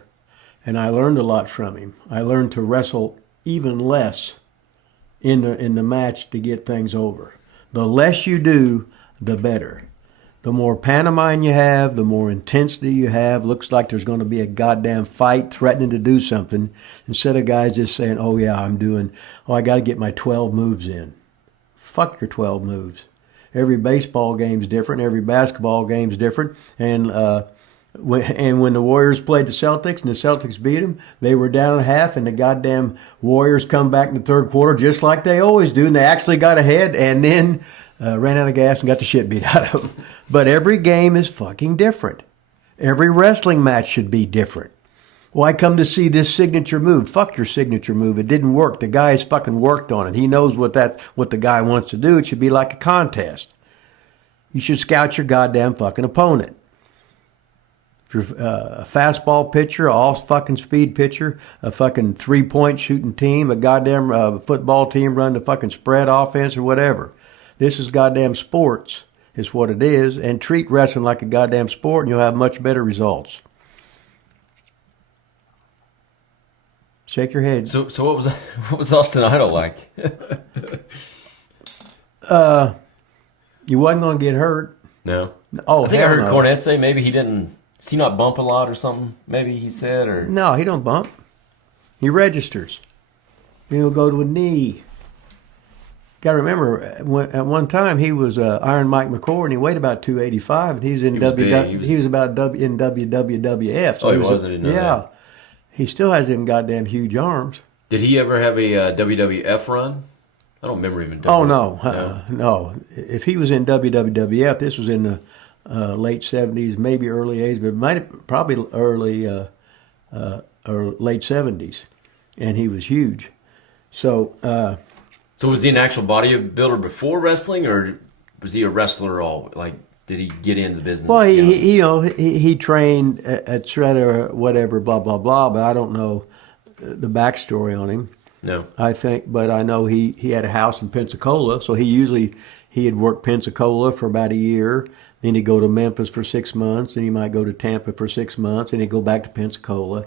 and I learned a lot from him. I learned to wrestle even less in the match to get things over. The less you do, the better. The more pantomime you have, the more intensity you have. Looks like there's going to be a goddamn fight, threatening to do something, instead of guys just saying, "Oh yeah, I got to get my 12 moves in." Fuck your 12 moves. Every baseball game's different. Every basketball game's different. And when the Warriors played the Celtics and the Celtics beat them, they were down a half, and the goddamn Warriors come back in the third quarter just like they always do, and they actually got ahead and then ran out of gas and got the shit beat out of them. But every game is fucking different. Every wrestling match should be different. Well, I come to see this signature move. Fuck your signature move. It didn't work. The guy has fucking worked on it. He knows what the guy wants to do. It should be like a contest. You should scout your goddamn fucking opponent. If you're a fastball pitcher, a all-fucking speed pitcher, a fucking three-point shooting team, a goddamn football team running the fucking spread offense or whatever. This is goddamn sports is what it is. And treat wrestling like a goddamn sport and you'll have much better results. Shake your head. So what was Austin Idol like? You wasn't going to get hurt. No. Oh, I think I heard no. Cornette say maybe he didn't. Does he not bump a lot or something? Maybe he said or. No, he don't bump. He registers. He'll go to a knee. Got to remember, at one time he was Iron Mike McCord, and he weighed about 285, and he's in He was big. He was about in WWF. Oh, he was. I didn't know that. He still has them goddamn huge arms. Did he ever have a WWF run? I don't remember even. Oh no, no. If he was in WWF, this was in the late 70s, maybe early 80s, but probably early or late 70s, and he was huge. So. So was he an actual bodybuilder before wrestling, or was he a wrestler? Did he get into the business? Well, he trained at Shredder or whatever, blah blah blah. But I don't know the backstory on him. No. I think, but I know he had a house in Pensacola, so he had worked Pensacola for about a year. Then he'd go to Memphis for 6 months, and he might go to Tampa for 6 months, and he'd go back to Pensacola.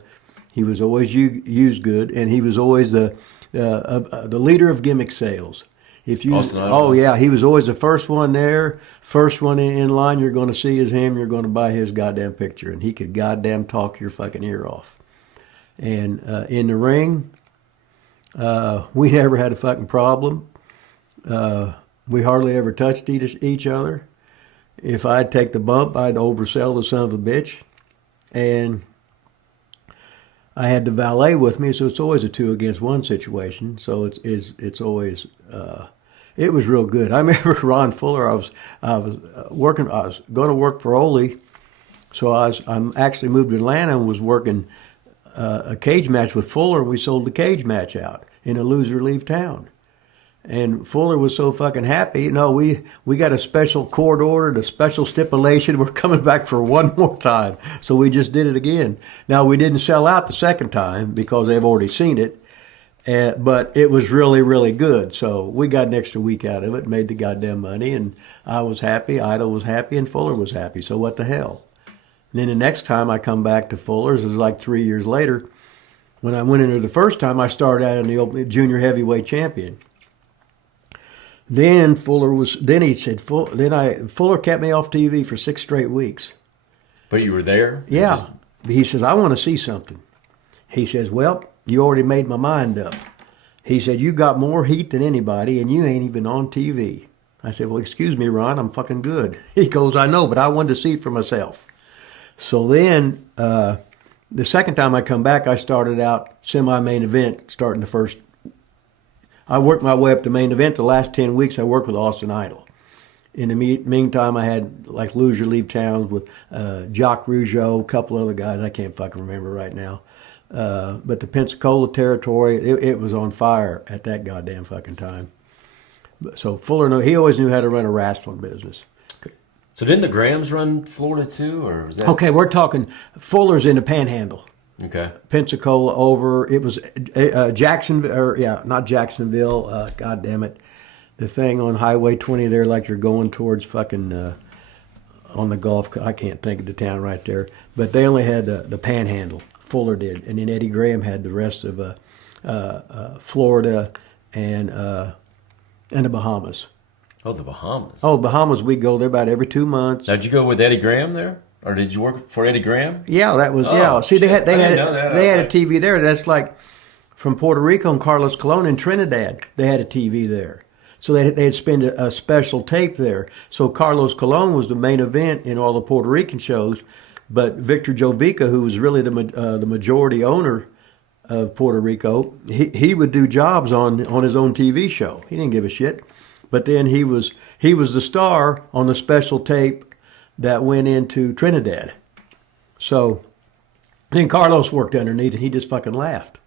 He was always used good, and he was always the leader of gimmick sales. If you, Austin oh Idol. yeah, he was always the first one there, first one in line. You're going to see is him. You're going to buy his goddamn picture, and he could goddamn talk your fucking ear off. And in the ring, we never had a fucking problem. We hardly ever touched each other. If I'd take the bump, I'd oversell the son of a bitch, and I had the valet with me, so it's always a 2-against-1 situation. So it's always it was real good. I remember Ron Fuller. I was working. I was going to work for Ole, so I'm actually moved to Atlanta and was working a cage match with Fuller. We sold the cage match out in a loser leave town. And Fuller was so fucking happy. No, we got a special court order, a special stipulation. We're coming back for one more time. So we just did it again. Now, we didn't sell out the second time because they've already seen it. But it was really, really good. So we got an extra week out of it, made the goddamn money. And I was happy, Idol was happy, and Fuller was happy. So what the hell? And then the next time I come back to Fuller's, it was like 3 years later. When I went in there the first time, I started out in the open junior heavyweight champion. Then Fuller kept me off TV for 6 straight weeks. But you were there? Yeah. He says, I want to see something. He says, well, you already made my mind up. He said, you got more heat than anybody and you ain't even on TV. I said, well, excuse me, Ron, I'm fucking good. He goes, I know, but I wanted to see it for myself. So then the second time I come back, I started out semi-main event, starting the first. I worked my way up to main event. The last 10 weeks, I worked with Austin Idol. In the meantime, I had like loser leave towns with Jacques Rougeau, a couple other guys I can't fucking remember right now. But the Pensacola territory, it was on fire at that goddamn fucking time. So Fuller, he always knew how to run a wrestling business. So didn't the Grahams run Florida too, or was that? Okay, we're talking Fuller's in the Panhandle. Okay. Pensacola over. It was Jacksonville, or yeah, not Jacksonville. God damn it, the thing on Highway 20 there, like you're going towards fucking on the Gulf. I can't think of the town right there, but they only had the Panhandle. Fuller did, and then Eddie Graham had the rest of Florida and the Bahamas. Oh, the Bahamas. Oh, Bahamas, we go there about every 2 months. Did you go with Eddie Graham there? Or did you work for Eddie Graham? Yeah, that was yeah. See, they had a TV there. That's like from Puerto Rico and Carlos Colon in Trinidad. They had a TV there, so they'd spend a special tape there. So Carlos Colon was the main event in all the Puerto Rican shows, but Victor Jovica, who was really the majority owner of Puerto Rico, he would do jobs on his own TV show. He didn't give a shit, but then he was the star on the special tape that went into Trinidad. So then Carlos worked underneath and he just fucking laughed.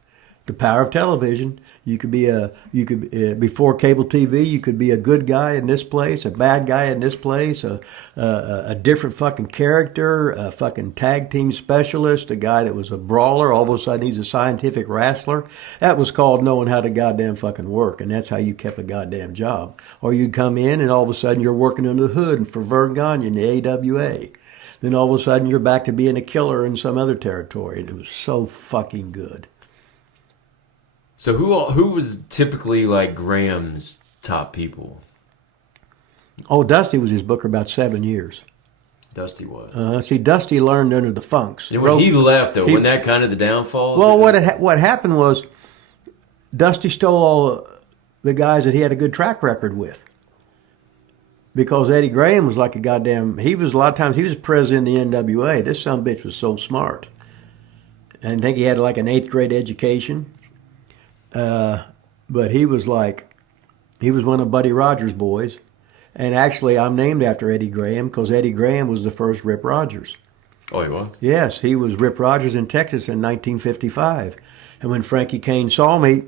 The power of television. You could be before cable TV, you could be a good guy in this place, a bad guy in this place, a different fucking character, a fucking tag team specialist, a guy that was a brawler, all of a sudden he's a scientific wrestler. That was called knowing how to goddamn fucking work, and that's how you kept a goddamn job. Or you'd come in and all of a sudden you're working under the hood for Vern Gagne in the AWA. Then all of a sudden you're back to being a killer in some other territory, and it was so fucking good. So who was typically like Graham's top people? Oh, Dusty was his booker about 7 years. Dusty was. See, Dusty learned under the Funks. And when he left, though, wasn't that kind of the downfall? Well, what happened was Dusty stole all the guys that he had a good track record with. Because Eddie Graham was like a goddamn... a lot of times he was president of the NWA. This sumbitch was so smart. And I think he had like an 8th grade education. But he was one of Buddy Rogers' boys. And actually, I'm named after Eddie Graham because Eddie Graham was the first Rip Rogers. Oh, he was? Yes, he was Rip Rogers in Texas in 1955. And when Frankie Kane saw me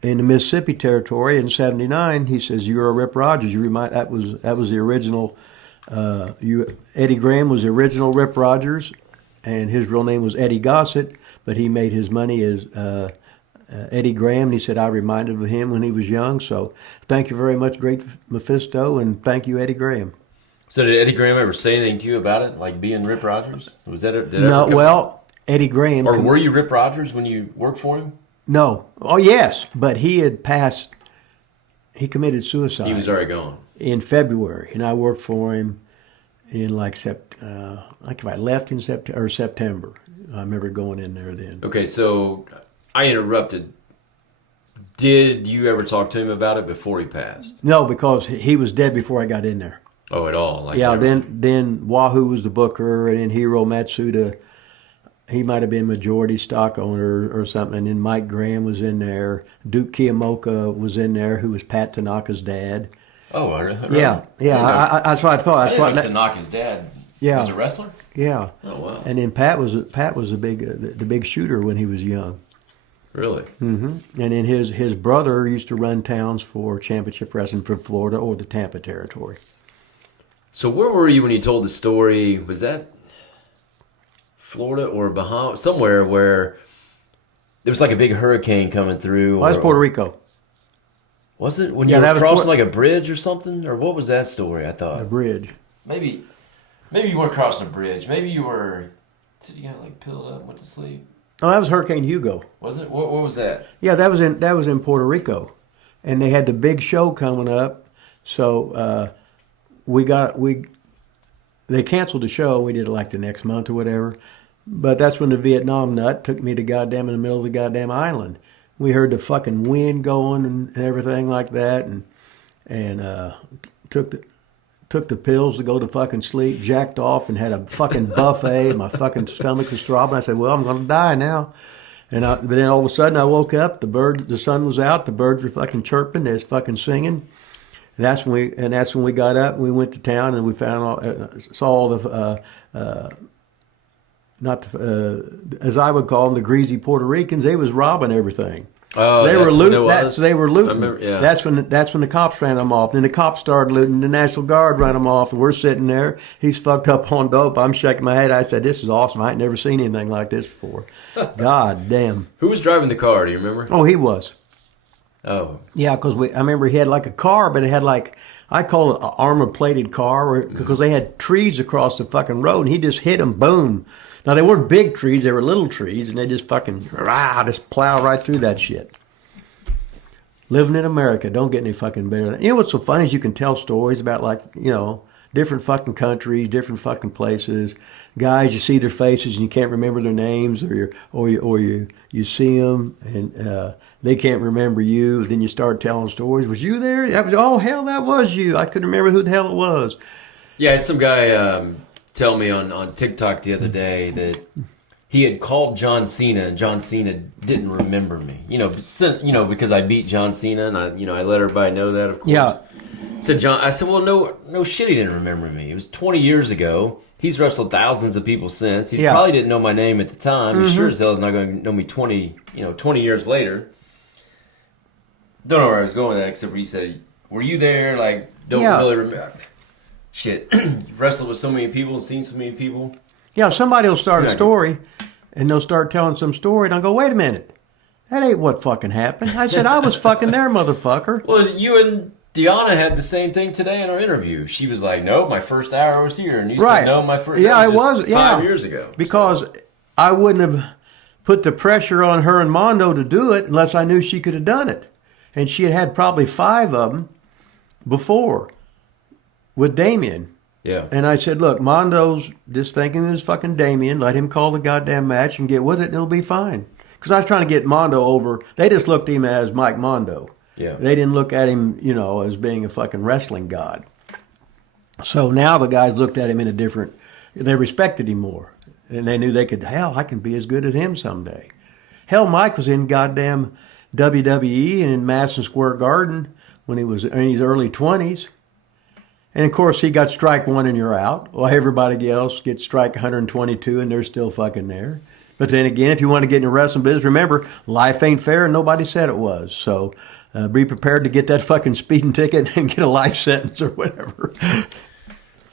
in the Mississippi territory in '79, he says, "You're a Rip Rogers." That was the original. Eddie Graham was the original Rip Rogers, and his real name was Eddie Gossett. But he made his money Eddie Graham, and he said I reminded him of him when he was young. So thank you very much, Great Mephisto, and thank you, Eddie Graham. So did Eddie Graham ever say anything to you about it, like being Rip Rogers? Was that did it No, ever come well, Eddie Graham. or were you Rip Rogers when you worked for him? No. Oh, yes, but he had passed. He committed suicide. He was already gone. In February, and I worked for him in like if I left in September. I remember going in there then. Okay, so I interrupted. Did you ever talk to him about it before he passed? No, because he was dead before I got in there. Oh, at all? Like Yeah, never? then Wahoo was the booker, and then Hiro Matsuda, he might have been majority stock owner or something. And then Mike Graham was in there. Duke Kiyomoka was in there, who was Pat Tanaka's dad. Oh, really? Yeah. That's what I thought. I didn't know Tanaka's dad was a wrestler? Yeah. Oh, wow. And then Pat was the big shooter when he was young. Really? And then his brother used to run towns for championship wrestling for Florida or the Tampa territory. So where were you when you told the story? Was that Florida or Bahamas? Somewhere where there was like a big hurricane coming through. Well, that's Puerto Rico. Was it? When Yeah, you that were was crossing like a bridge or something? Or what was that story, I thought? A bridge. Maybe you weren't crossing a bridge. Maybe you were... Did you got like pilled up and went to sleep? Oh, that was Hurricane Hugo. Was it? What was that? Yeah, that was in Puerto Rico, and they had the big show coming up. So they canceled the show. We did it like the next month or whatever. But that's when the Vietnam nut took me to goddamn in the middle of the goddamn island. We heard the fucking wind going and everything like that, and took the pills to go to fucking sleep, jacked off, and had a fucking buffet. My fucking stomach was throbbing. I said, well, I'm going to die now. But then all of a sudden I woke up, the sun was out, the birds were fucking chirping, they was fucking singing. And that's when we got up and we went to town and we saw all the, as I would call them, the greasy Puerto Ricans. They was robbing everything. Oh, they were looting. They were looting. Remember, yeah. That's when the cops ran them off. Then the cops started looting. The National Guard ran them off, and we're sitting there. He's fucked up on dope. I'm shaking my head. I said, "This is awesome. I ain't never seen anything like this before." God damn. Who was driving the car? Do you remember? Oh, he was. Oh. Yeah, because I remember he had like a car, but it had like, I call it an armor-plated car, because they had trees across the fucking road, and he just hit them. Boom. Now, they weren't big trees, they were little trees, and they just fucking, just plow right through that shit. Living in America, don't get any fucking better. You know what's so funny is you can tell stories about, like, different fucking countries, different fucking places. Guys, you see their faces and you can't remember their names, or you see them and they can't remember you. Then you start telling stories. Was you there? Oh, hell, that was you. I couldn't remember who the hell it was. Yeah, I had some guy tell me on TikTok the other day that he had called John Cena, and John Cena didn't remember me. Because I beat John Cena, and I let everybody know that, of course. Yeah. I said, well, no shit, he didn't remember me. It was 20 years ago. He's wrestled thousands of people since. He probably didn't know my name at the time. He sure as hell is not going to know me 20 years later. Don't know where I was going with that, except for he said, were you there? Like, don't really remember. Shit. You've wrestled with so many people and seen so many people. Yeah, somebody will start a story, and they'll start telling some story, and I'll go, wait a minute. That ain't what fucking happened. I said, I was fucking there, motherfucker. Well, you and Deanna had the same thing today in our interview. She was like, no, my first hour was here. And you said, no, my first hour was 5 years ago. Because I wouldn't have put the pressure on her and Mondo to do it unless I knew she could have done it. And she had probably 5 of them before with Damien. Yeah. And I said, look, Mondo's just thinking it's fucking Damien. Let him call the goddamn match and get with it and it'll be fine. Because I was trying to get Mondo over. They just looked at him as Mike Mondo. Yeah. They didn't look at him, as being a fucking wrestling god. So now the guys looked at him in a different, they respected him more. And they knew I can be as good as him someday. Hell, Mike was in goddamn WWE and in Madison Square Garden when he was in his early 20s. And of course, he got strike 1 and you're out. Well, everybody else gets strike 122 and they're still fucking there. But then again, if you want to get in the wrestling business, remember, life ain't fair and nobody said it was. So be prepared to get that fucking speeding ticket and get a life sentence or whatever.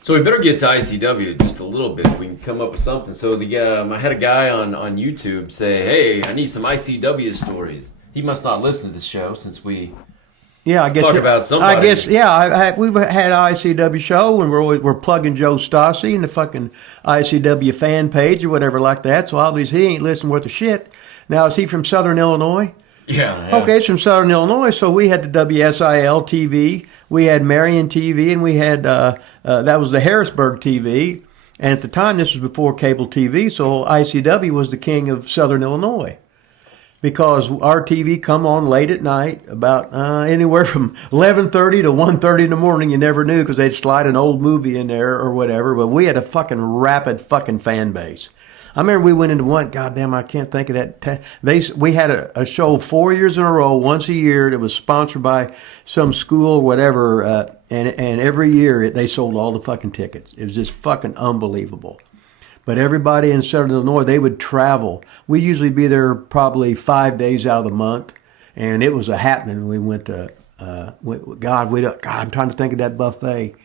So we better get to ICW just a little bit if we can come up with something. So I had a guy on YouTube say, "Hey, I need some ICW stories." He must not listen to the show since we I guess talk about somebody. I guess we've had an ICW show and we're plugging Joe Stassi in the fucking ICW fan page or whatever like that. So obviously he ain't listening worth a shit. Now is he from Southern Illinois? Yeah. Okay, it's from Southern Illinois. So we had the WSIL TV, we had Marion TV, and we had that was the Harrisburg TV. And at the time, this was before cable TV, so ICW was the king of Southern Illinois. Because our TV come on late at night, about anywhere from 11:30 to 1:30 in the morning. You never knew because they'd slide an old movie in there or whatever. But we had a fucking rapid fucking fan base. I remember we went into one. Goddamn, I can't think of that. We had a show 4 years in a row, once a year. It was sponsored by some school or whatever, and every year they sold all the fucking tickets. It was just fucking unbelievable. But everybody in Southern Illinois, they would travel. We'd usually be there probably 5 days out of the month, and it was a happening. We went to, I'm trying to think of that buffet.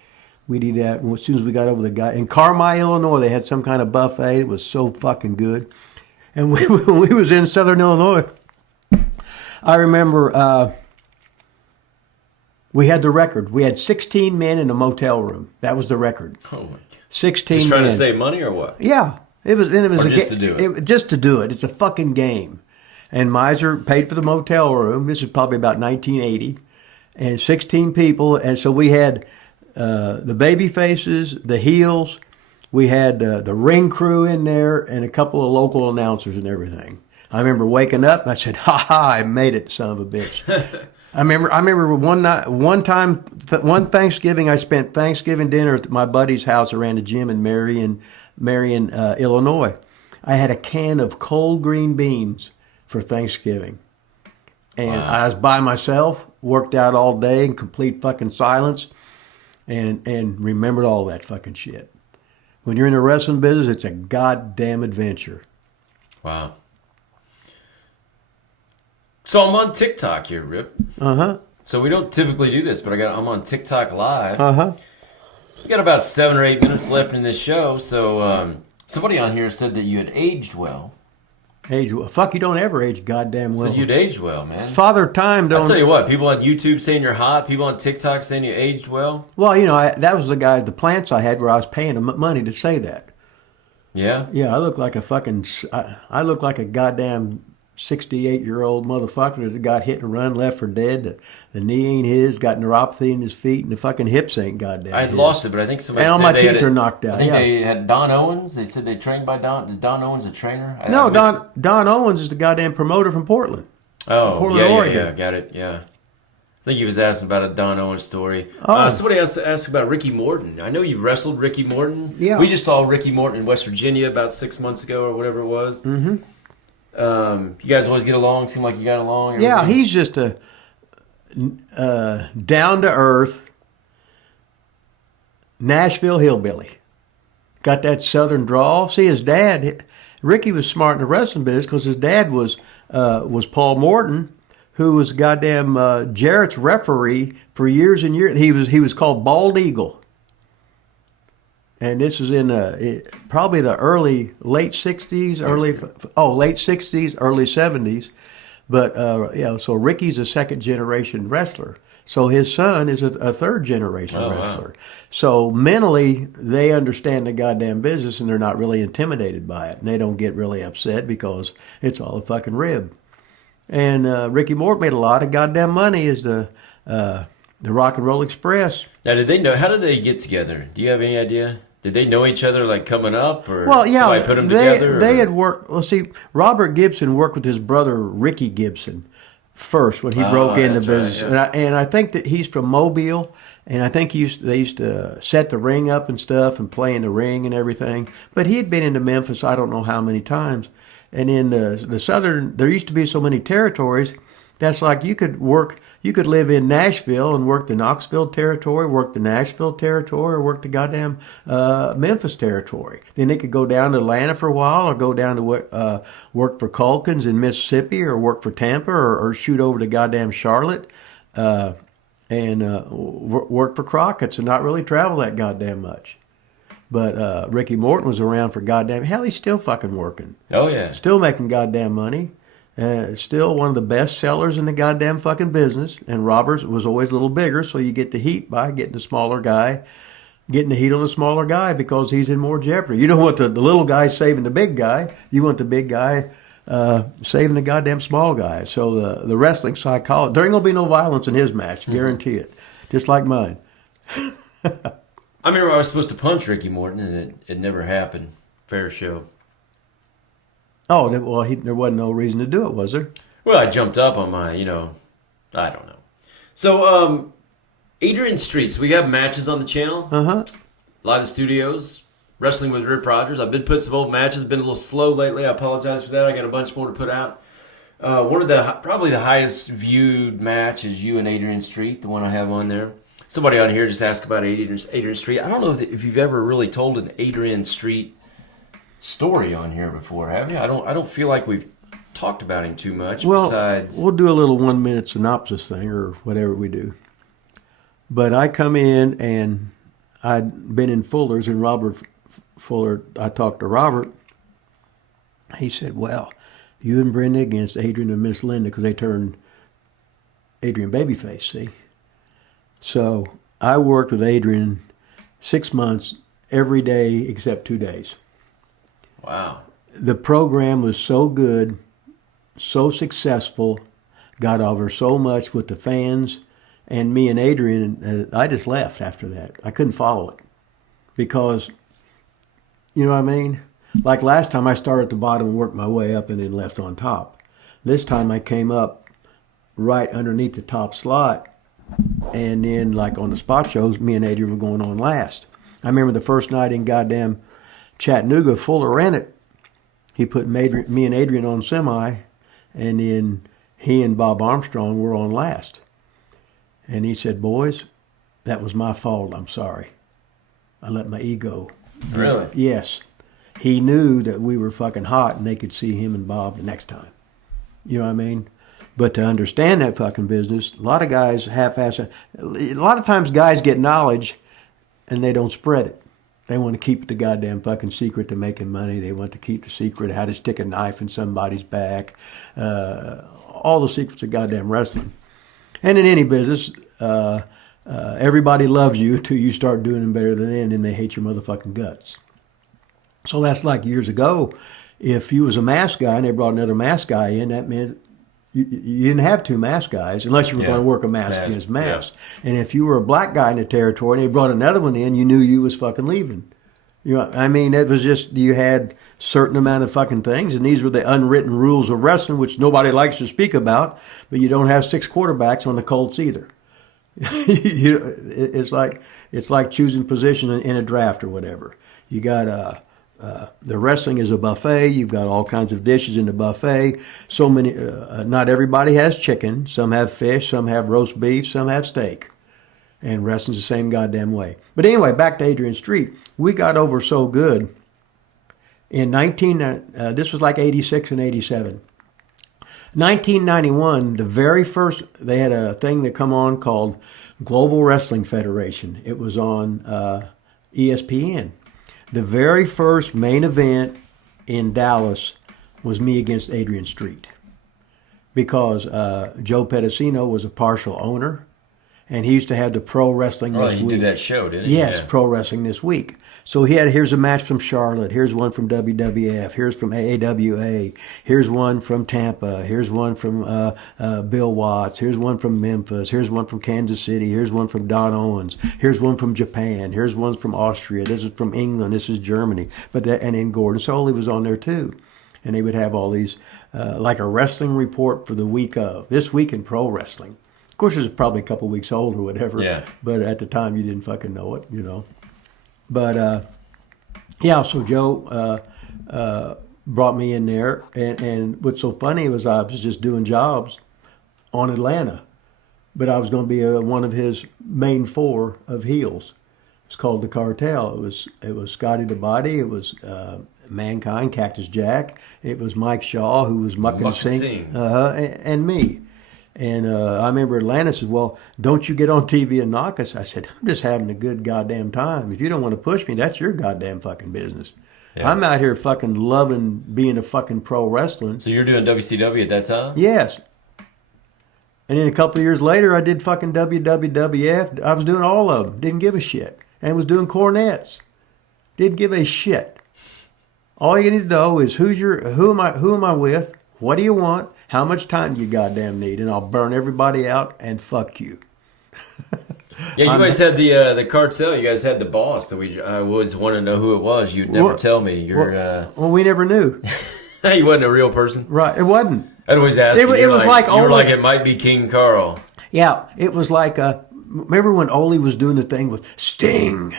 We'd eat that as soon as we got over the guy. In Carmi, Illinois, they had some kind of buffet. It was so fucking good. And when we was in Southern Illinois, I remember we had the record. We had 16 men in a motel room. That was the record. Oh my God. 16 Just trying men. to save money or what? Yeah. It was just to do it. Just to do it. It's a fucking game. And Miser paid for the motel room. This is probably about 1980. And 16 people. And so we had the baby faces, the heels. We had the ring crew in there and a couple of local announcers and everything. I remember waking up and I said, "Ha ha! I made it, son of a bitch." I remember one Thanksgiving, I spent Thanksgiving dinner at my buddy's house around the gym in Marion, Illinois. I had a can of cold green beans for Thanksgiving. And Wow. I was by myself, worked out all day in complete fucking silence, and remembered all that fucking shit. When you're in the wrestling business, it's a goddamn adventure. Wow. So I'm on TikTok here, Rip. Uh-huh. So we don't typically do this, but I'm on TikTok live. Uh-huh. We got about 7 or 8 minutes left in this show. So somebody on here said that you had aged well. Fuck, you don't ever age goddamn well. Said you'd aged well, man. Father Time don't... I'll tell you what, people on YouTube saying you're hot, people on TikTok saying you aged well. Well, that was the plants I had where I was paying them money to say that. Yeah? Yeah, I look like I look like a goddamn 68-year-old motherfucker that got hit and run, left for dead. The knee ain't his, got neuropathy in his feet, and the fucking hips ain't goddamn I had his. lost it, but I think somebody and all said my they teeth had are knocked out. I think yeah. they had Don Owens. They said they trained by Don. Is Don Owens a trainer? No, Don Owens is the goddamn promoter from Portland. Oh, Portland, yeah, Oregon. yeah, got it, yeah. I think he was asking about a Don Owens story. Oh. Somebody else asked about Ricky Morton. I know you wrestled Ricky Morton. Yeah. We just saw Ricky Morton in West Virginia about 6 months ago or whatever it was. Mm-hmm. You guys always get along? Seem like you got along? Yeah, everything? he's just a down-to-earth Nashville hillbilly. Got that southern drawl. See, his dad, Ricky was smart in the wrestling business because his dad was Paul Morton, who was goddamn Jarrett's referee for years and years. He was called Bald Eagle. And this is in probably the late 60s, early 70s. But, so Ricky's a second-generation wrestler. So his son is a third-generation wrestler. Wow. So mentally, they understand the goddamn business, and they're not really intimidated by it. And they don't get really upset because it's all a fucking rib. And Ricky Morton made a lot of goddamn money as the Rock and Roll Express. Now, how did they get together? Do you have any idea? Did they know each other like coming up, or somebody put them together? They had worked. Well, see, Robert Gibson worked with his brother Ricky Gibson first when he broke into business, right, yeah. and I think that he's from Mobile, and I think they used to set the ring up and stuff and play in the ring and everything. But he had been into Memphis, I don't know how many times, and in the southern, there used to be so many territories. That's like you could live in Nashville and work the Knoxville territory, work the Nashville territory, or work the goddamn Memphis territory. Then they could go down to Atlanta for a while, or go down to work for Culkins in Mississippi, or work for Tampa, or shoot over to goddamn Charlotte and work for Crockett's and not really travel that goddamn much. But Ricky Morton was around for goddamn hell. He's still fucking working. Oh yeah. Still making goddamn money. Still one of the best sellers in the goddamn fucking business. And Roberts was always a little bigger, so you get the heat by getting the smaller guy, getting the heat on the smaller guy because he's in more jeopardy. You don't want the little guy saving the big guy. You want the big guy saving the goddamn small guy. So the wrestling psychology, there ain't gonna be no violence in his match, guarantee it. Just like mine. I remember I was supposed to punch Ricky Morton, and it never happened. Fair show. Oh, well, there wasn't no reason to do it, was there? Well, I jumped up on my, I don't know. So, Adrian Streets, we have matches on the channel. Uh-huh. Live Studios, Wrestling with Rip Rogers. I've been putting some old matches. Been a little slow lately. I apologize for that. I got a bunch more to put out. One of probably the highest viewed match is you and Adrian Street, the one I have on there. Somebody on here just asked about Adrian Street. I don't know if you've ever really told an Adrian Street story on here before, have you? I don't feel like we've talked about him too much. Well, besides, we'll do a little 1 minute synopsis thing or whatever we do. But I come in and I'd been in Fuller's, and Robert Fuller, I talked to Robert. He said, well, you and Brenda against Adrian and Miss Linda, because they turned Adrian babyface, see? So I worked with Adrian 6 months every day except 2 days. wow. The program was so good, so successful, got over so much with the fans, and me and Adrian, I just left after that. I couldn't follow it because, you know what I mean? Like last time I started at the bottom and worked my way up and then left on top. This time I came up right underneath the top slot, and then like on the spot shows, me and Adrian were going on last. I remember the first night in goddamn Chattanooga, Fuller ran it. He put me and Adrian on semi, and then he and Bob Armstrong were on last. And he said, boys, that was my fault. I'm sorry. I let my ego. Really? Yes. He knew that we were fucking hot and they could see him and Bob the next time. You know what I mean? But to understand that fucking business, a lot of guys half-ass. A lot of times guys get knowledge and they don't spread it. They want to keep the goddamn fucking secret to making money. They want to keep the secret how to stick a knife in somebody's back. All the secrets of goddamn wrestling. And in any business, everybody loves you until you start doing them better than them, and then they hate your motherfucking guts. So that's like years ago. If you was a mask guy and they brought another mask guy in, that meant you didn't have two mask guys unless you were going to work a mask against mask. Yeah. And if you were a black guy in the territory and they brought another one in, you knew you was fucking leaving. You know, I mean, it was just you had certain amount of fucking things, and these were the unwritten rules of wrestling, which nobody likes to speak about. But you don't have 6 quarterbacks on the Colts either. It's like choosing position in a draft or whatever. You got the wrestling is a buffet. You've got all kinds of dishes in the buffet. So many. Not everybody has chicken. Some have fish. Some have roast beef. Some have steak. And wrestling's the same goddamn way. But anyway, back to Adrian Street. We got over so good. In this was like 86 and 87. 1991, the very first, they had a thing that come on called Global Wrestling Federation. It was on ESPN. The very first main event in Dallas was me against Adrian Street. Because Joe Pedicino was a partial owner. And he used to have the Pro Wrestling This Week. Oh, he did that show, didn't he? Yes, yeah. Pro Wrestling This Week. So here's a match from Charlotte. Here's one from WWF. Here's from AAWA. Here's one from Tampa. Here's one from Bill Watts. Here's one from Memphis. Here's one from Kansas City. Here's one from Don Owens. Here's one from Japan. Here's one from Austria. This is from England. This is Germany. And then Gordon Soley was on there too. And they would have all these, like a wrestling report for the week of. This week in pro wrestling. Of course, it was probably a couple weeks old or whatever. Yeah. But at the time, you didn't fucking know it, you know. But, so Joe brought me in there. And what's so funny was I was just doing jobs on Atlanta. But I was going to be one of his main 4 of heels. It's called the Cartel. It was Scotty the Body. It was Mankind, Cactus Jack. It was Mike Shaw, who was Muck and Sing. And me. And I remember Atlanta said, well, don't you get on TV and knock us? I said, I'm just having a good goddamn time. If you don't want to push me, that's your goddamn fucking business. Yeah. I'm out here fucking loving being a fucking pro wrestling. So you're doing WCW at that time? Yes. And then a couple of years later, I did fucking WWF. I was doing all of them. Didn't give a shit. And was doing cornets. Didn't give a shit. All you need to know is who am I with? What do you want? How much time do you goddamn need? And I'll burn everybody out and fuck you. Yeah, you guys had the cartel. You guys had the boss that I always wanted to know who it was. You'd never tell me. Well, we never knew. He wasn't a real person. Right, it wasn't. I'd always ask you. It was like you were like it might be King Carl. Yeah, it was like remember when Ole was doing the thing with Sting?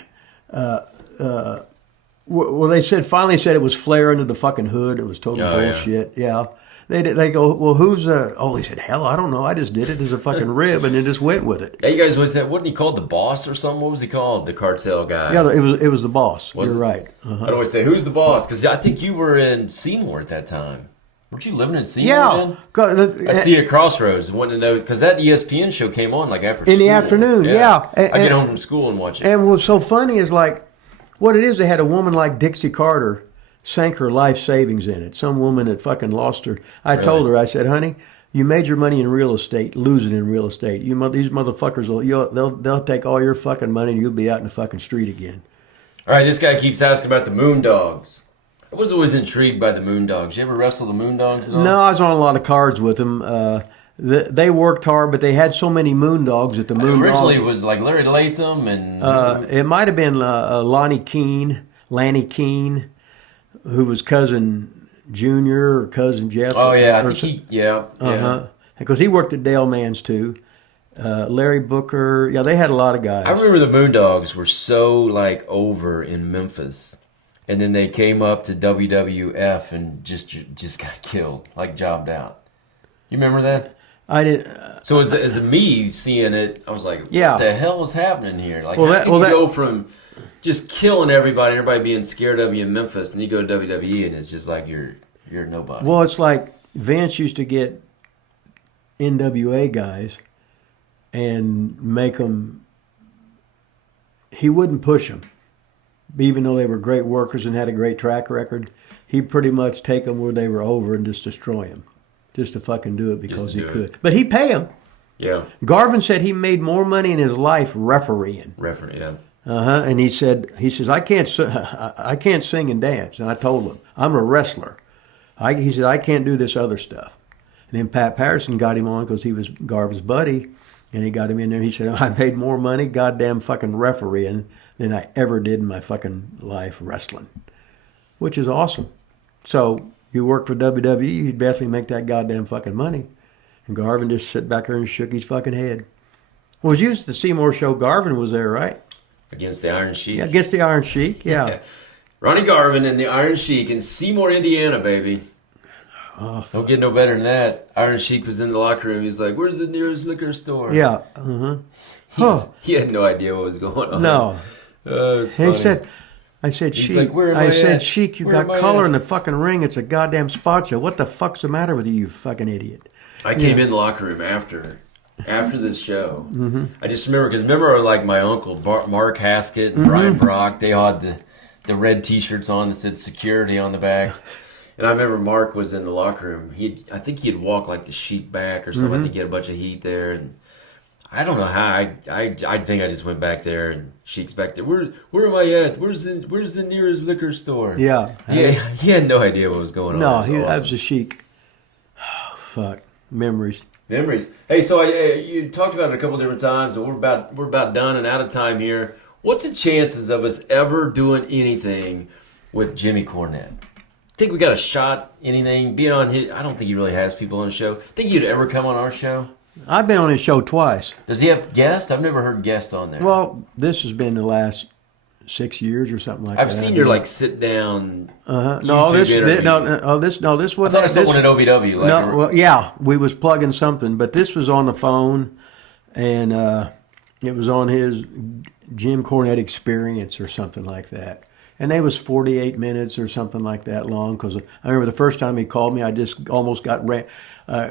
Well, they finally said it was Flair under the fucking hood. It was total bullshit. Yeah. They go, well, who's Ole said, hell, I don't know. I just did it as a fucking rib and then just went with it. Yeah, you guys wasn't he called the boss or something? What was he called? The cartel guy. Yeah, it was the boss. You're right. I'd always say, who's the boss? Because I think you were in Seymour at that time. Weren't you living in Seymour then? I'd see you at Crossroads and wanted to know, because that ESPN show came on like after school. In the afternoon, yeah. I'd get home from school and watch it. And what's so funny is like, what it is, they had a woman like Dixie Carter sank her life savings in it. Some woman that fucking lost her. I told her, I said, honey, you made your money in real estate, lose it in real estate. These motherfuckers, they'll take all your fucking money and you'll be out in the fucking street again. All right, this guy keeps asking about the Moondogs. I was always intrigued by the Moondogs. You ever wrestle the Moondogs at all? No, I was on a lot of cards with them. They worked hard, but they had so many Moondogs that the Moondogs... Originally it was like Larry Latham and... it might have been Lanny Keene, who was cousin Junior or cousin Jeff. Oh, yeah, I think yeah. Because he worked at Dale Mann's too. Larry Booker. Yeah, they had a lot of guys. I remember the Moondogs were so like over in Memphis. And then they came up to WWF and just got killed, like jobbed out. You remember that? I didn't. So as me seeing it, I was like, yeah. What the hell is happening here? Like, how can you go from just killing everybody being scared of you in Memphis, and you go to WWE and it's just like you're nobody. Well, it's like Vince used to get NWA guys and make them. He wouldn't push them, even though they were great workers and had a great track record. He'd pretty much take them where they were over and just destroy them, just to fucking do it because he could. But he'd pay them. Yeah. Garvin said he made more money in his life refereeing. Yeah. And he says I can't sing and dance. And I told him I'm a wrestler. He said I can't do this other stuff. And then Pat Patterson got him on because he was Garvin's buddy, and he got him in there. And he said I made more money goddamn fucking refereeing than I ever did in my fucking life wrestling, which is awesome. So you work for WWE, you'd definitely make that goddamn fucking money. And Garvin just sat back there and shook his fucking head. Well, it was used to the Seymour show. Garvin was there, right? Against the Iron Sheik. Yeah, against the Iron Sheik, yeah. Ronnie Garvin and the Iron Sheik in Seymour, Indiana, baby. Oh, don't get no better than that. Iron Sheik was in the locker room. He's like, where's the nearest liquor store? Yeah. He had no idea what was going on. No. He said, I said, Sheik, Sheik, you got color in the fucking ring. It's a goddamn spot show. What the fuck's the matter with you fucking idiot? I came in the locker room after this show. Mm-hmm. I just remember like my uncle, Mark Haskett and Brian Brock, they had the red T-shirts on that said security on the back. And I remember Mark was in the locker room. I think he'd walk like the Sheik back or something to get a bunch of heat there. And I don't know how. I think I just went back there and Sheik's back there. Where am I at? Where's the nearest liquor store? Yeah. He had no idea what was going on. No, that was a Sheik. Oh, fuck. Memories. Hey, so you talked about it a couple different times, and we're about done and out of time here. What's the chances of us ever doing anything with Jimmy Cornette? Think we got a shot? Anything? Being on his? I don't think he really has people on the show. Think he'd ever come on our show? I've been on his show twice. Does he have guests? I've never heard guests on there. Well, this has been the last 6 years or something like that. I've seen your like sit down. This wasn't. I thought I saw one at OVW. We was plugging something, but this was on the phone, and it was on his Jim Cornette Experience or something like that. And they was 48 minutes or something like that long. Because I remember the first time he called me, I just almost got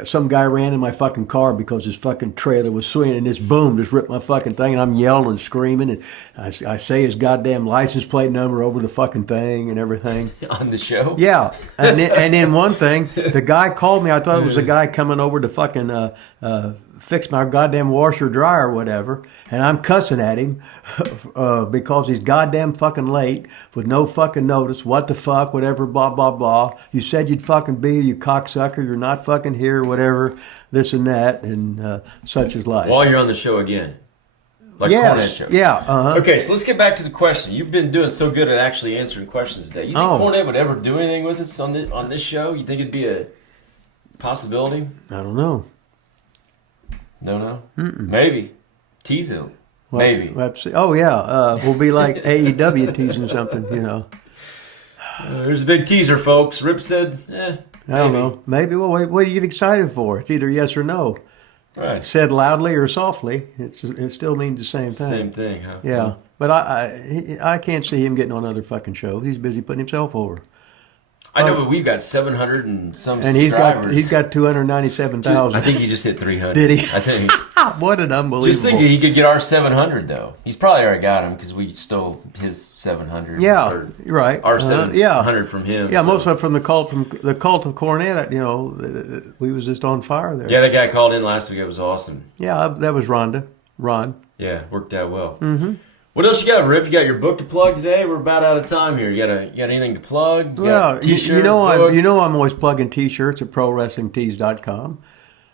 some guy ran in my fucking car because his fucking trailer was swinging, and this boom just ripped my fucking thing, and I'm yelling and screaming, and I say his goddamn license plate number over the fucking thing and everything. On the show? Yeah, and then one thing, the guy called me. I thought it was a guy coming over to fucking fix my goddamn washer dryer or whatever, and I'm cussing at him because he's goddamn fucking late with no fucking notice. What the fuck, whatever, blah, blah, blah. You said you'd fucking be, you cocksucker. You're not fucking here, whatever, this and that, and such is life. While you're on the show again. Like yes, Cornette show. yeah. Uh-huh. Okay, so let's get back to the question. You've been doing so good at actually answering questions today. You think Cornette would ever do anything with us on this show? You think it'd be a possibility? I don't know. No? Maybe. Tease him. Maybe. We'll have to see. Oh, yeah. We'll be like AEW teasing something, you know. There's a big teaser, folks. Rip said, I don't know. Maybe. Well, what do you get excited for? It's either yes or no. Right. Said loudly or softly, it still means the same thing. Same thing, huh? Yeah. But I can't see him getting on other fucking shows. He's busy putting himself over. I know, but we've got 700 and some And subscribers. he's got 297,000. I think he just hit 300. Did he? I think. What an unbelievable. Just thinking he could get our 700, though. He's probably already got him because we stole his 700. Yeah, or right. Our 700 yeah. from him. Yeah, so. most of it from the cult of Cornette. You know, we was just on fire there. Yeah, that guy called in last week. It was awesome. Yeah, that was Ron. Yeah, worked out well. Mm-hmm. What else you got, Rip? You got your book to plug today? We're about out of time here. You got anything to plug? Well, T-shirt, you know book? I'm always plugging T-shirts at ProWrestlingTees.com.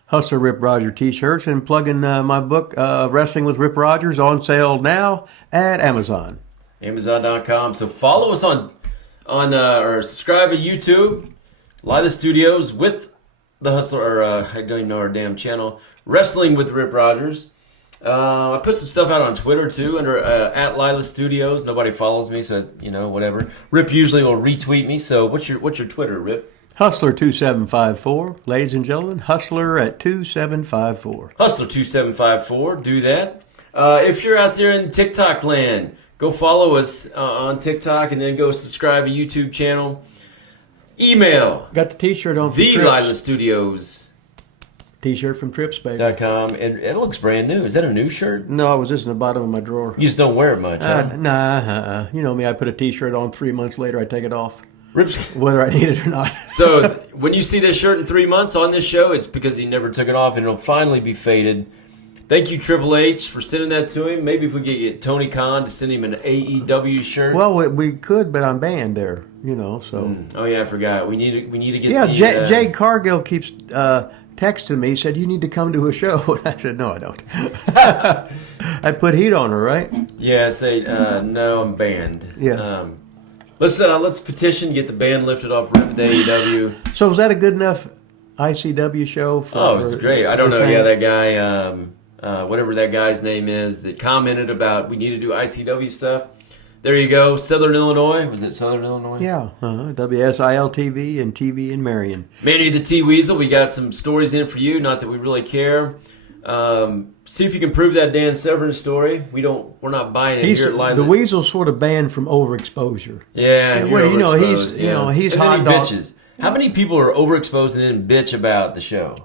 Hustler Rip Rogers T-shirts, and plugging my book, Wrestling with Rip Rogers, on sale now at Amazon. Amazon.com. So follow us on or subscribe to YouTube, Lila Studios with the Hustler, or I don't even know our damn channel, Wrestling with Rip Rogers. I put some stuff out on Twitter too under at Lila Studios. Nobody follows me, so whatever. Rip usually will retweet me. So what's your Twitter, Rip? Hustler 2754, ladies and gentlemen. Hustler at 2754. Hustler 2754. Do that. If you're out there in TikTok land, go follow us on TikTok, and then go subscribe to YouTube channel. Email. Got the T-shirt on. The Lila Studios. T-shirt from Trips, baby. .com. And it looks brand new. Is that a new shirt? No, I was just in the bottom of my drawer. You just don't wear it much, huh? Nah. You know me, I put a T-shirt on, 3 months later I take it off. Rips. Whether I need it or not. So when you see this shirt in 3 months on this show, it's because he never took it off, and it'll finally be faded. Thank you, Triple H, for sending that to him. Maybe if we could get Tony Khan to send him an AEW shirt. Well, we could, but I'm banned there, so. Oh, yeah, I forgot. We need to get. Yeah, Jay Cargill keeps texting me. He said, you need to come to a show. And I said, no, I don't. I put heat on her, right? Yeah, I say, no, I'm banned. Yeah. Let's petition, get the ban lifted off Rip the AEW. So was that a good enough ICW show? It was great. I don't know. Yeah, that guy, whatever that guy's name is, that commented about we need to do ICW stuff. There you go. Southern Illinois. Was it Southern Illinois? Yeah. WSIL-TV and TV in Marion. Manny the T Weasel, we got some stories in for you. Not that we really care. See if you can prove that Dan Severn story. We're not buying it here at Live. The Weasel's sort of banned from overexposure. Yeah, he's hot dog. Bitches. How many people are overexposed and then bitch about the show?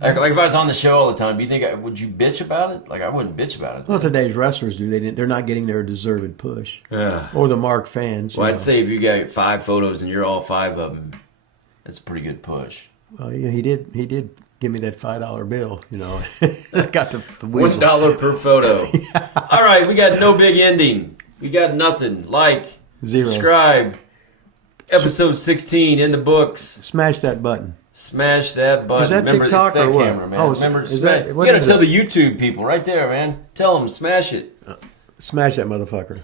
Like if I was on the show all the time, do you think would you bitch about it? Like I wouldn't bitch about it. Well, today's wrestlers do. They're not getting their deserved push. Yeah. Or the marked fans. Well, I'd say if you got 5 photos and you're all 5 of them, that's a pretty good push. Well, yeah, he did give me that $5 bill. Got the Weasel. $1 per photo. Yeah. All right, we got no big ending. We got nothing. Like, 0. Subscribe. Episode 16 in the books. Smash that button. Smash that button. Is that Remember, TikTok it's that or what? camera, man. Oh, Remember, is that, you gotta tell the YouTube people right there, man. Tell them, smash it. Smash that motherfucker.